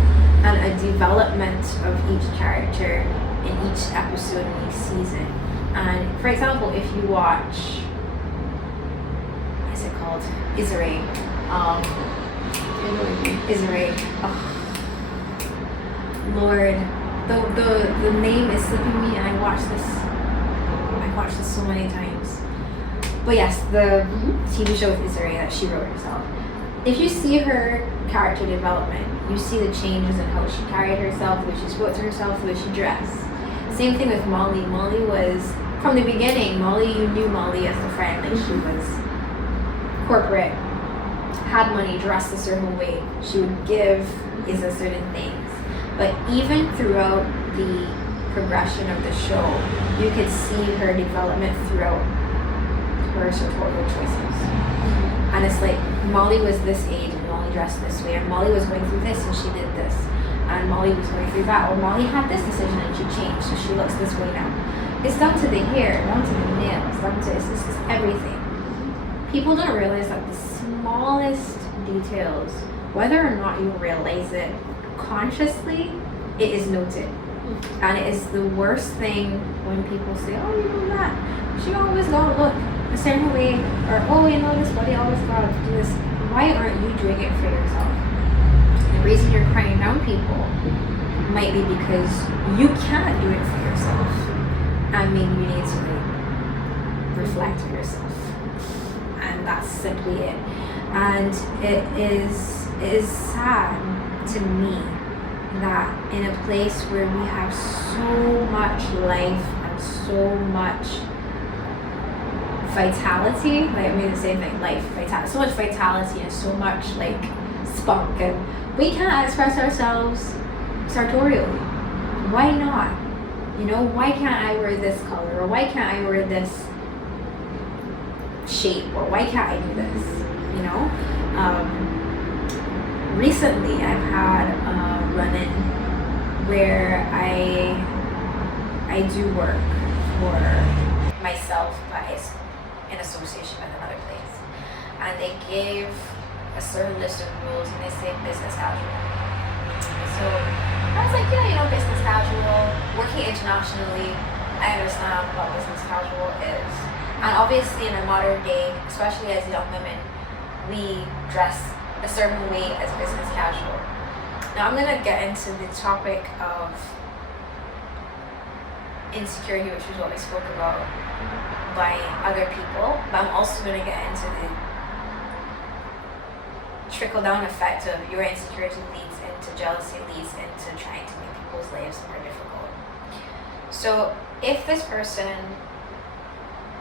and a development of each character in each episode in each season. And for example, if you watch, what's it called? Izere. Lord, the name is slipping me, and I watched this so many times. But yes, the TV show with Izere that she wrote herself. If you see her character development, you see the changes in how she carried herself, the way she spoke to herself, the way she dressed. Same thing with Molly. Molly was, from the beginning, you knew Molly as the friend. Like, she was corporate, had money, dressed a certain way. She would give Isa certain things. But even throughout the progression of the show, you could see her development throughout her sartorial choices. And it's like, Molly was this age and Molly dressed this way, and Molly was going through this and she did this, and Molly was going through that, or Molly had this decision and she changed, so she looks this way now. It's down to the hair, down to the nails, down to it's everything. People don't realize that the smallest details, whether or not you realize it consciously, it is noted. And it is the worst thing when people say, oh, you know that, she always gotta look a certain way, or oh, you know, this body always gotta do this. Why aren't you doing it for yourself? The reason you're crying down people might be because you can't do it for yourself, and maybe you need to reflect on yourself, and that's simply it. And it is sad to me that in a place where we have so much life and have so much vitality, like I mean the same thing, life, vitality, so much vitality and so much like spunk, and we can't express ourselves sartorially. Why not? You know, why can't I wear this color, or why can't I wear this shape, or why can't I do this? You know, recently I've had a run-in where I do work for myself, but it's in association with another place, and they gave a certain list of rules, and they say business casual. So I was like, yeah, you know, business casual, working internationally, I understand what business casual is. And obviously in a modern day, especially as young women, we dress a certain way as business casual. Now I'm going to get into the topic of insecurity, which is what we spoke about by other people, but I'm also going to get into the trickle-down effect of your insecurity leads into jealousy, leads into trying to make people's lives more difficult. So if this person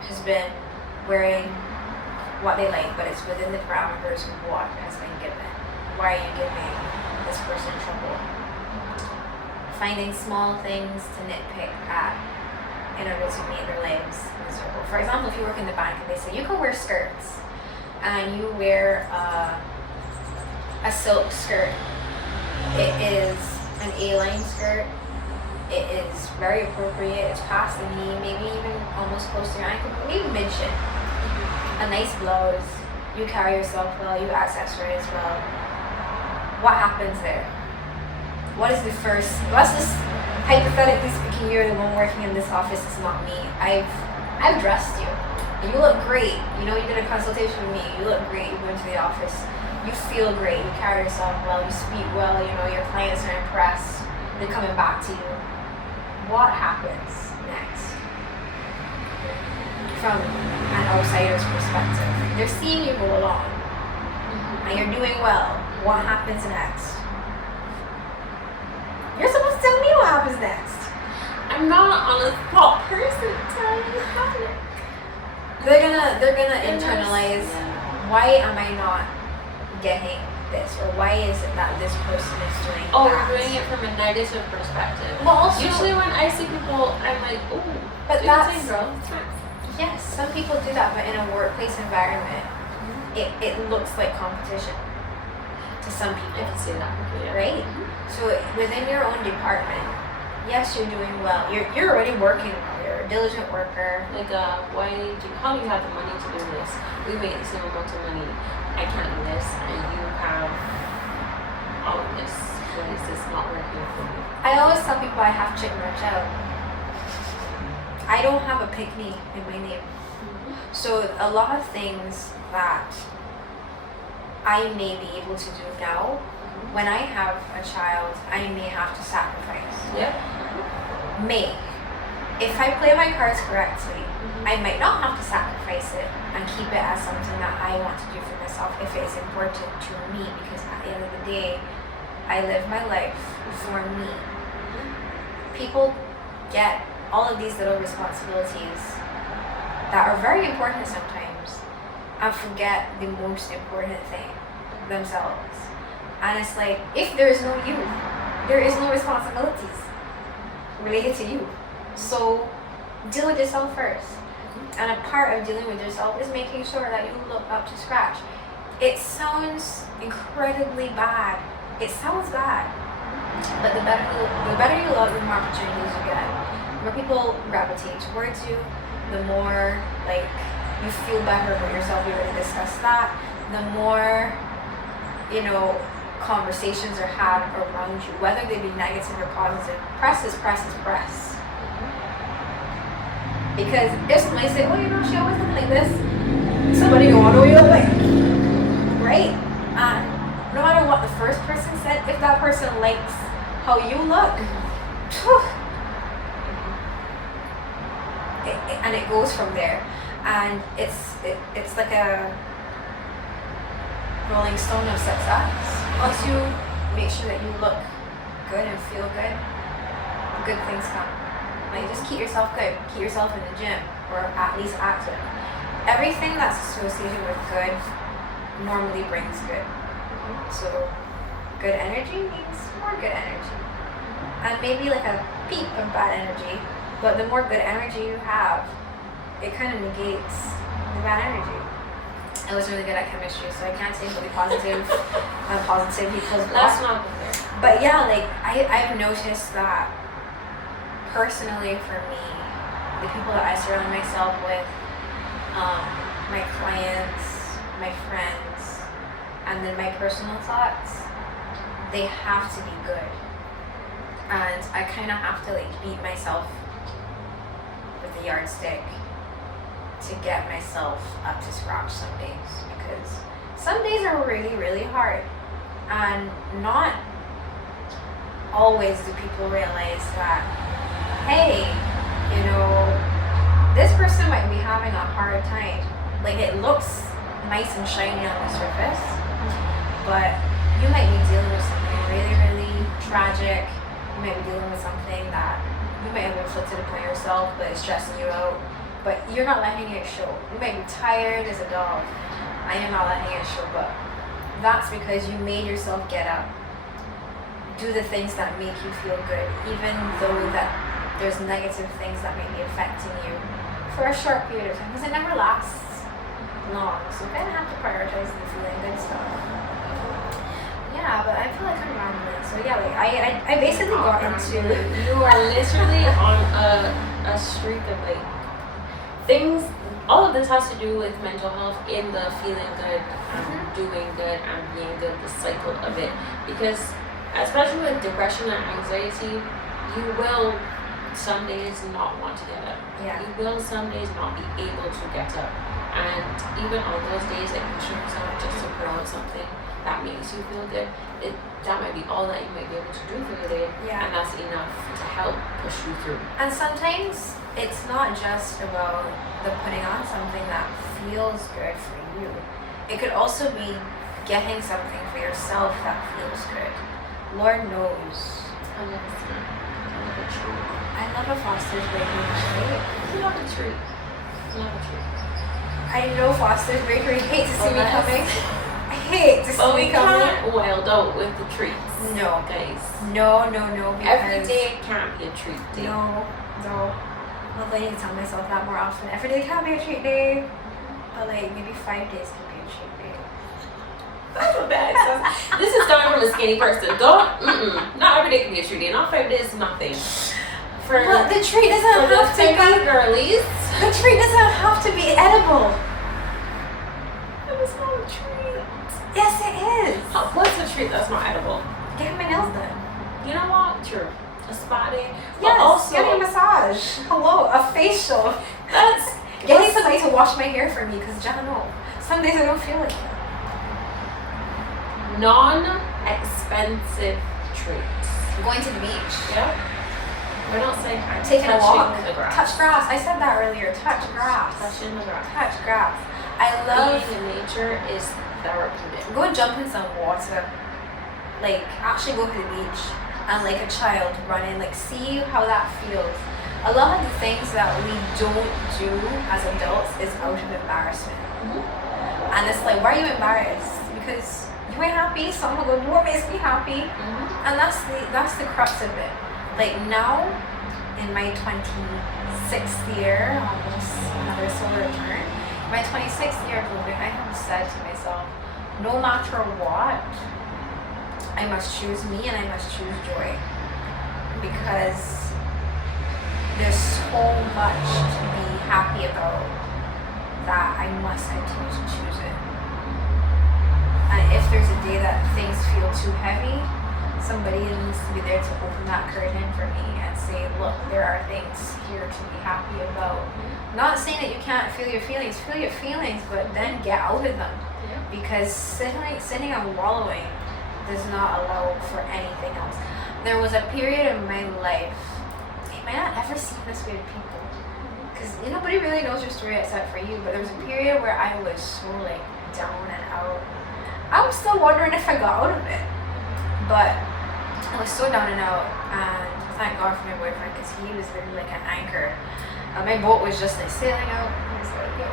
has been wearing what they like, but it's within the parameters of what has been given, why are you giving this person trouble? Finding small things to nitpick at in order to make their lives miserable. For example, if you work in the bank and they say you can wear skirts, and you wear a silk skirt, it is an A-line skirt, it is very appropriate, it's past the knee, maybe even almost close to your ankle, maybe mid-shin. A nice blouse, you carry yourself well, you accessorize well. What happens there? What is the first, let's just, hypothetically speaking, you're the one working in this office, it's not me. I've dressed you. And you look great. You know, you did a consultation with me, you look great, you go into the office. You feel great, you carry yourself well, you speak well, you know, your clients are impressed, they're coming back to you. What happens next? From an outsider's perspective, they're seeing you go along, and you're doing well. What happens next? You're supposed to tell me what happens next. I'm not on a spot person telling you how to. They're gonna internalize, why am I not getting this, or why is it that this person is doing Oh, that? we're doing it from a negative perspective. Well, also, usually when I see people, I'm like, oh, but do the that's, same, girl. It's fine. yes, some people do that, but in a workplace environment, it looks like competition to some I people, can see that. Yeah. right? So within your own department, yes, you're doing well. You're already working well. You're a diligent worker. Like, how do you have the money to do this? We make the same amount of money. I can't do this, and you have all of this. Why is this not working for me? I always tell people I have chicken rich out. I don't have a pick-me in my name. So a lot of things that I may be able to do now, when I have a child, I may have to sacrifice. Yep. May. If I play my cards correctly, I might not have to sacrifice it and keep it as something that I want to do for myself if it is important to me, because at the end of the day, I live my life for me. People get all of these little responsibilities that are very important sometimes and forget the most important thing, themselves. And it's like, if there is no you, there is no responsibilities related to you. So deal with yourself first. And a part of dealing with yourself is making sure that you look up to scratch. It sounds incredibly bad. It sounds bad. But the better you look, the more opportunities you get. The more people gravitate towards you, the more like you feel better about yourself. We already discussed that. The more, you know, conversations are had around you, whether they be negative or positive. Press is press is press. Because if somebody say, oh, you know, she always looks like this, somebody go, what do you look like? Right? No matter what the first person said, if that person likes how you look, and it goes from there. And it's like a rolling stone of success. Once you make sure that you look good and feel good, good things come. Like, just keep yourself good. Keep yourself in the gym, or at least active. Everything that's associated with good normally brings good. So, good energy means more good energy. And maybe like a peak of bad energy, but the more good energy you have, it kind of negates the bad energy. I was really good at chemistry, so I can't say really positive. Positive equals bad. That's not good. But yeah, like I've noticed that personally for me, the people that I surround myself with, my clients, my friends, and then my personal thoughts, they have to be good. And I kind of have to like beat myself with a yardstick to get myself up to scratch some days, because some days are really, really hard, and not always do people realize that, hey, you know, this person might be having a hard time. Like, it looks nice and shiny on the surface, but you might be dealing with something really, really tragic. You might be dealing with something that you might have inflicted upon yourself, but it's stressing you out, but you're not letting it show. You might be tired as a dog, and you're not letting it show, but that's because you made yourself get up, do the things that make you feel good, even though that there's negative things that may be affecting you for a short period of time, because it never lasts long. So you kind of have to prioritize the feeling good stuff. Yeah, but I feel like I'm rambling. So yeah, like I basically got into. You are literally on a streak of like things. All of this has to do with mental health, in the feeling good, doing good, and being good, the cycle of it. Because especially with depression and anxiety, you will some days not want to get up. Yeah. You will some days not be able to get up. And even on those days, like pushing yourself just to put out something that makes you feel good, that might be all that you might be able to do for the day. Yeah. And that's enough to help push you through. And sometimes it's not just about the putting on something that feels good for you. It could also be getting something for yourself that feels good. Lord knows. I love a treat. I love a treat. I love a Foster's Bakery treat. I love a treat. I love a treat. I know Foster's Bakery hate to see me yes. coming. I hate to see But me we coming. can't wild out with the treats. No. Guys. No, because Every day can't be a treat day. No. Well, I need to tell myself that more often. Every day can't be a treat day, but like maybe 5 days can be a treat day. This is coming from a skinny person. Not every day can be a treat day. Not 5 days, nothing. Well, the treat doesn't have to be girlies. The treat doesn't have to be edible. It was not a treat. Yes, it is. What's a treat that's not edible? Getting my nails done. You know what? True. A spa day. Yes, But also, getting a massage. Hello, a facial. That's Getting somebody to wash my hair for me, because John, no. Some days I don't feel like it. non-expensive treats. Going to the beach. Yeah. We're not saying Taking a walk. the grass. Touch grass. I said that earlier. Touch grass. Touching the grass. Touch grass. I love Being in nature is therapeutic. go and jump in some water. Like, actually go to the beach and like a child run in. Like, see how that feels. A lot of the things that we don't do as adults is out of embarrassment. And it's like, why are you embarrassed? Because you ain't happy, someone will go do what makes me happy. And that's the crux of it. Like, now, in my 26th year, almost another solar return, my 26th year of living, I have said to myself, no matter what, I must choose me and I must choose joy. Because there's so much to be happy about that I must continue to choose it. And if there's a day that things feel too heavy, somebody needs to be there to open that curtain for me and say, look, there are things here to be happy about. Not saying that you can't feel your feelings, but then get out of them. Because sitting and wallowing does not allow for anything else. There was a period in my life, you might not ever see this way to people, because nobody really knows your story except for you, but there was a period where I was so like down and out. I'm still wondering if I got out of it, but I was so down and out, and thank God for my boyfriend because he was literally like an anchor. My boat was just like sailing out. He was like, yo,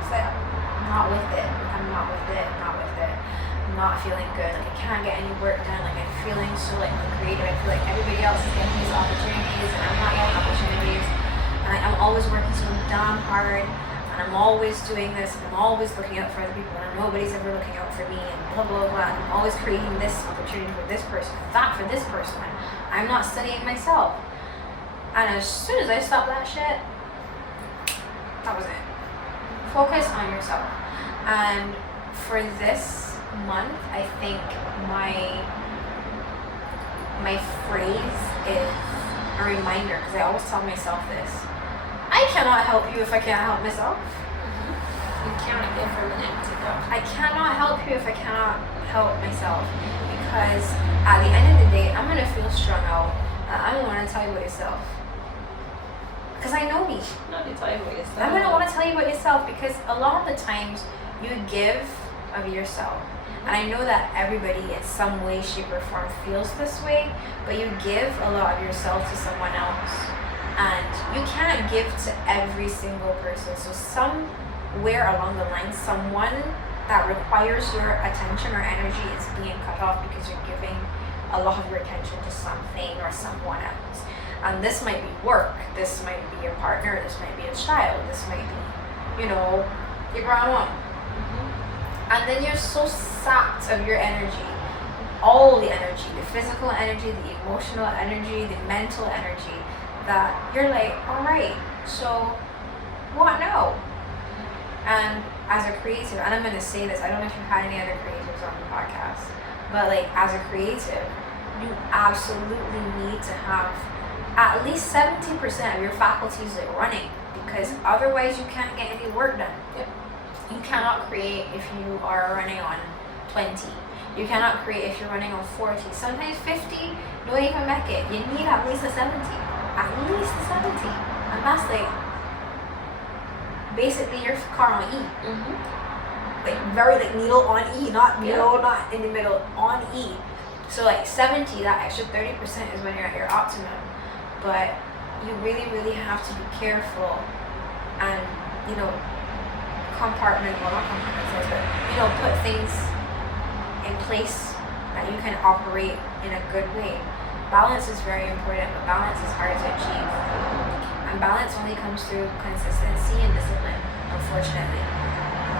it's like, I'm not with it. I'm not with it. I'm not with it. I'm not feeling good. Like I can't get any work done. Like I'm feeling so like uncreative. I feel like everybody else is getting these opportunities and I'm not getting opportunities. And I'm always working so damn hard. And I'm always doing this. And I'm always looking out for other people. And nobody's ever looking out for me. And blah blah blah. And I'm always creating this opportunity for this person, that for this person. And I'm not studying myself. And as soon as I stopped that shit, that was it. Focus on yourself. And for this month, I think my phrase is a reminder, because I always tell myself this: I cannot help you if I can't help myself. You cannot give from an empty cup. I cannot help you if I cannot help myself, because at the end of the day, I'm gonna feel strung out. I don't want to tell you about yourself, because I know me. Not to tell you what yourself. I'm gonna want to tell you about yourself, because a lot of the times you give of yourself, and I know that everybody in some way, shape, or form feels this way, but you give a lot of yourself to someone else, and you can't give to every single person. So somewhere along the line, someone that requires your attention or energy is being cut off because you're giving a lot of your attention to something or someone else. And this might be work, this might be your partner, this might be a child, this might be, your grandma. And then you're so sapped of your energy, all the energy, the physical energy, the emotional energy, the mental energy, that you're like, all right, so what now? And as a creative, and I'm going to say this, I don't know if you've had any other creatives on the podcast, but like as a creative, you absolutely need to have at least 70% of your faculties like running, because otherwise you can't get any work done. Yep. You cannot create if you are running on 20. You cannot create if you're running on 40. Sometimes 50 don't even make it. You need at least a 70. At least a 70. And that's like basically your car on E. Like very like needle on E, not not in the middle, on E. So like 70, that extra 30% is when you're at your optimum. But you really, really have to be careful and, put things in place that you can operate in a good way. Balance is very important, but balance is hard to achieve. And balance only comes through consistency and discipline, unfortunately,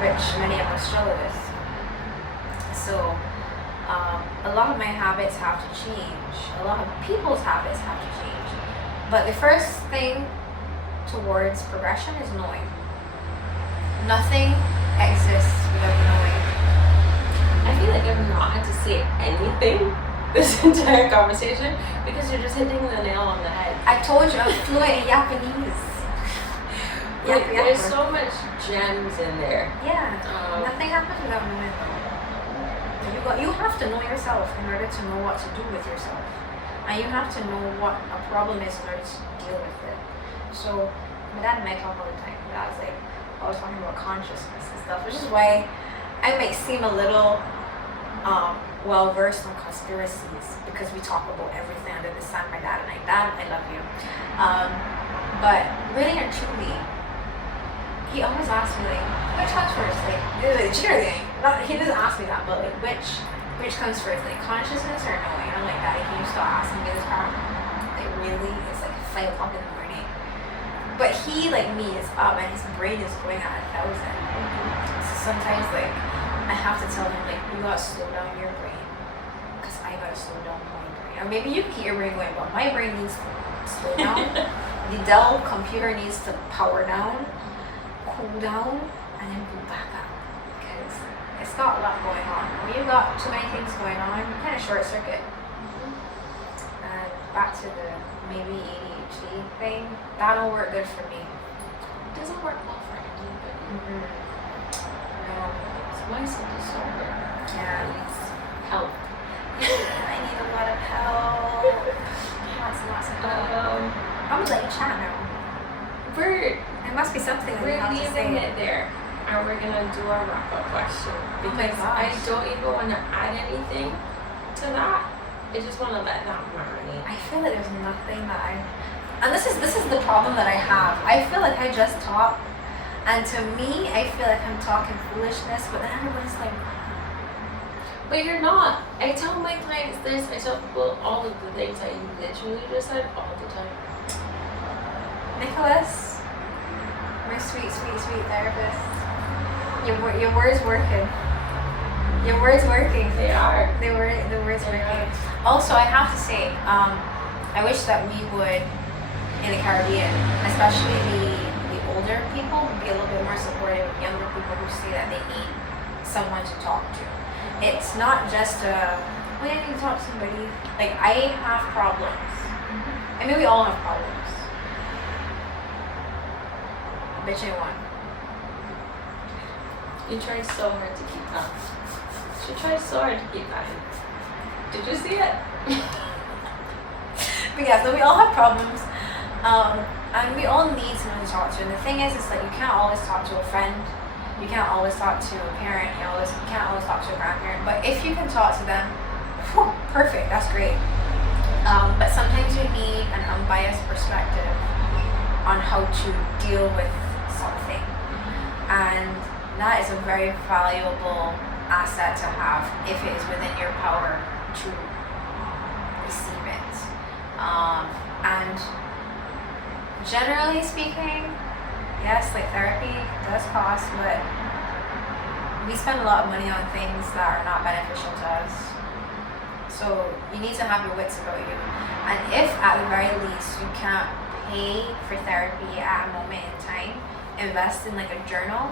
which many of us struggle with. So, a lot of my habits have to change. A lot of people's habits have to change. But the first thing towards progression is knowing. Nothing exists without knowing. I feel like I've not had to say anything this entire conversation because you're just hitting the nail on the head. I told you I'm fluent in Japanese. Like, there's so much gems in there. Yeah. Nothing happens without knowing. You have to know yourself in order to know what to do with yourself. And you have to know what a problem is in order to deal with it. So my dad and I talk all the time. My dad's like always talking about consciousness and stuff, which is why I might seem a little well versed on conspiracies, because we talk about everything under the sun. My dad and I. Dad, I love you. But really and truly, he always asks me like, which comes first? Like he doesn't ask me that, but like which comes first, like consciousness or knowing? And I'm like, Daddy, can you stop asking me this problem? Like really, it's like 5 o'clock in the morning. But he, like me, is up and his brain is going at 1,000. So sometimes like I have to tell him like, you gotta slow down your brain, because I gotta slow down my brain. Or maybe you can keep your brain going, but my brain needs to slow down. The Dell computer needs to power down, cool down, and then go back up, because it's got a lot going on. When you've got too many things going on, you kind of short circuit. And back to the maybe ADHD thing, that don't work good for me. It doesn't work well for everyone. No. So my son disorder needs help. I need a lot of help. Lots of help. I would let you chat now. There must be something that you We're have to leaving say. it there, and we're gonna do our wrap-up question, Oh my because gosh. I don't even want to add anything to that. I just want to let that marinate. I feel like there's nothing that and this is the problem that I have. I feel like I just talk, and to me, I feel like I'm talking foolishness, but then everyone's like, but you're not. I tell my clients this. I tell people all of the things that you literally just said all the time. Nicholas, my sweet, sweet, sweet therapist, your words working. Your words working. They are. The words working. Also, I have to say, I wish that we would, in the Caribbean, especially the older people, would be a little bit more supportive of younger people who say that they need someone to talk to. It's not just I need to talk to somebody. Like, I have problems. I mean, we all have problems. Bitch ain't one. You tried so hard to keep that. She tried so hard to keep that in. Did you see it? But yeah, so we all have problems. And we all need someone to talk to. And the thing is, it's like you can't always talk to a friend. You can't always talk to a parent. You can't always talk to a grandparent. But if you can talk to them, whew, perfect. That's great. But sometimes you need an unbiased perspective on how to deal with something. And that is a very valuable asset to have if it is within your power to receive it. And generally speaking, yes, like therapy does cost, but we spend a lot of money on things that are not beneficial to us. So you need to have your wits about you. And if at the very least you can't pay for therapy at a moment in time, invest in like a journal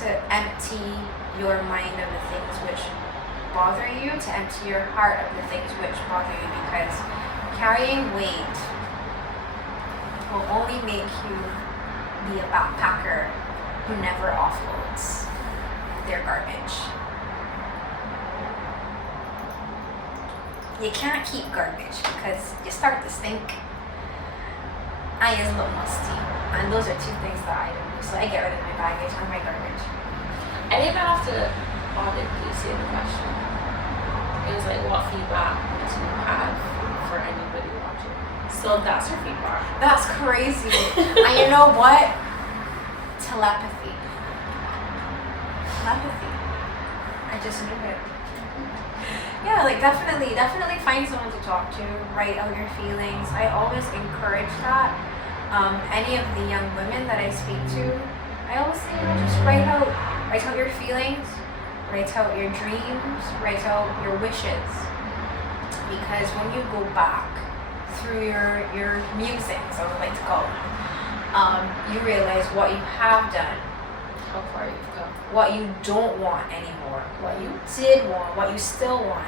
to empty your mind of the things which bother you, to empty your heart of the things which bother you, because carrying weight will only make you be a backpacker who never offloads their garbage. You can't keep garbage because you start to stink and it's a little musty. And those are two things that I don't do. So I get rid of my baggage and my garbage. I didn't even have to audibly say the question. It was like, what feedback do you have for anybody watching? So that's her feedback. That's crazy. And you know what? Telepathy. Telepathy. I just knew it. Yeah, like definitely find someone to talk to, write out your feelings. I always encourage that. Any of the young women that I speak to, I always say, just write out your feelings, write out your dreams, write out your wishes. Because when you go back through your musings, I would like to call them, you realize what you have done, How far you've come. what you don't want anymore, what you did want, what you still want,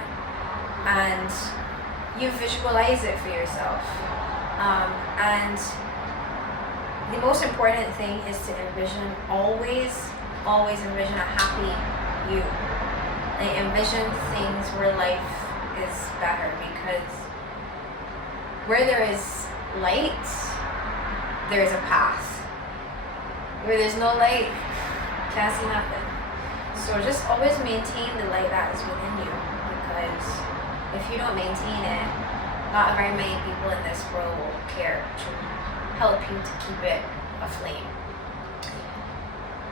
and you visualize it for yourself. And the most important thing is to envision, always envision a happy you. Like, envision things where life is better, because where there is light, there is a path. Where there's no light, can't see nothing. So just always maintain the light that is within you, because if you don't maintain it, not very many people in this world will care to help you to keep it aflame.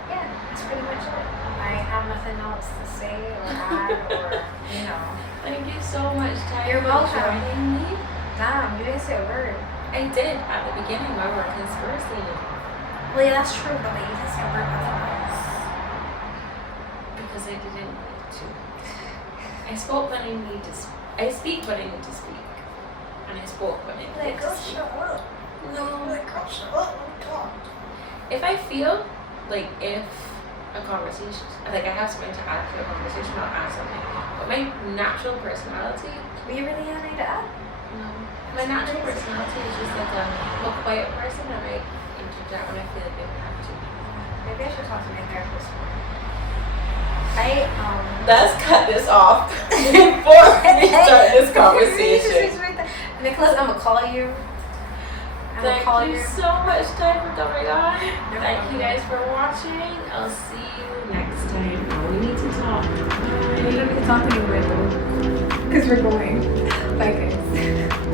Yeah, that's pretty much it. I have nothing else to say or add or, you know. Thank you so much, Ty, You're for welcome. joining me. Damn, you didn't say a word. I did at the beginning when we were conversing. Well, yeah, that's true, but like, you didn't say a word about else. Because I didn't need to. I spoke when I need to speak. I speak when I need to speak. And I spoke when I need to speak. up. No, like, girl, shut up. Talk. If I feel like if a conversation, like I have something to add to a conversation, I'll add something. But my natural personality, Were you really having to add? no. My natural personality is just like I'm a quiet person and I interject when I feel like I have to. Maybe I should talk to my therapist more. Let's cut this off before we start this conversation. Nicholas, I'm gonna call you. Thank you so much, Ty, for coming on. Thank you guys for watching. I'll see you next time. Oh, we need to talk. We don't need to talk anymore though, because we're going. Bye, guys.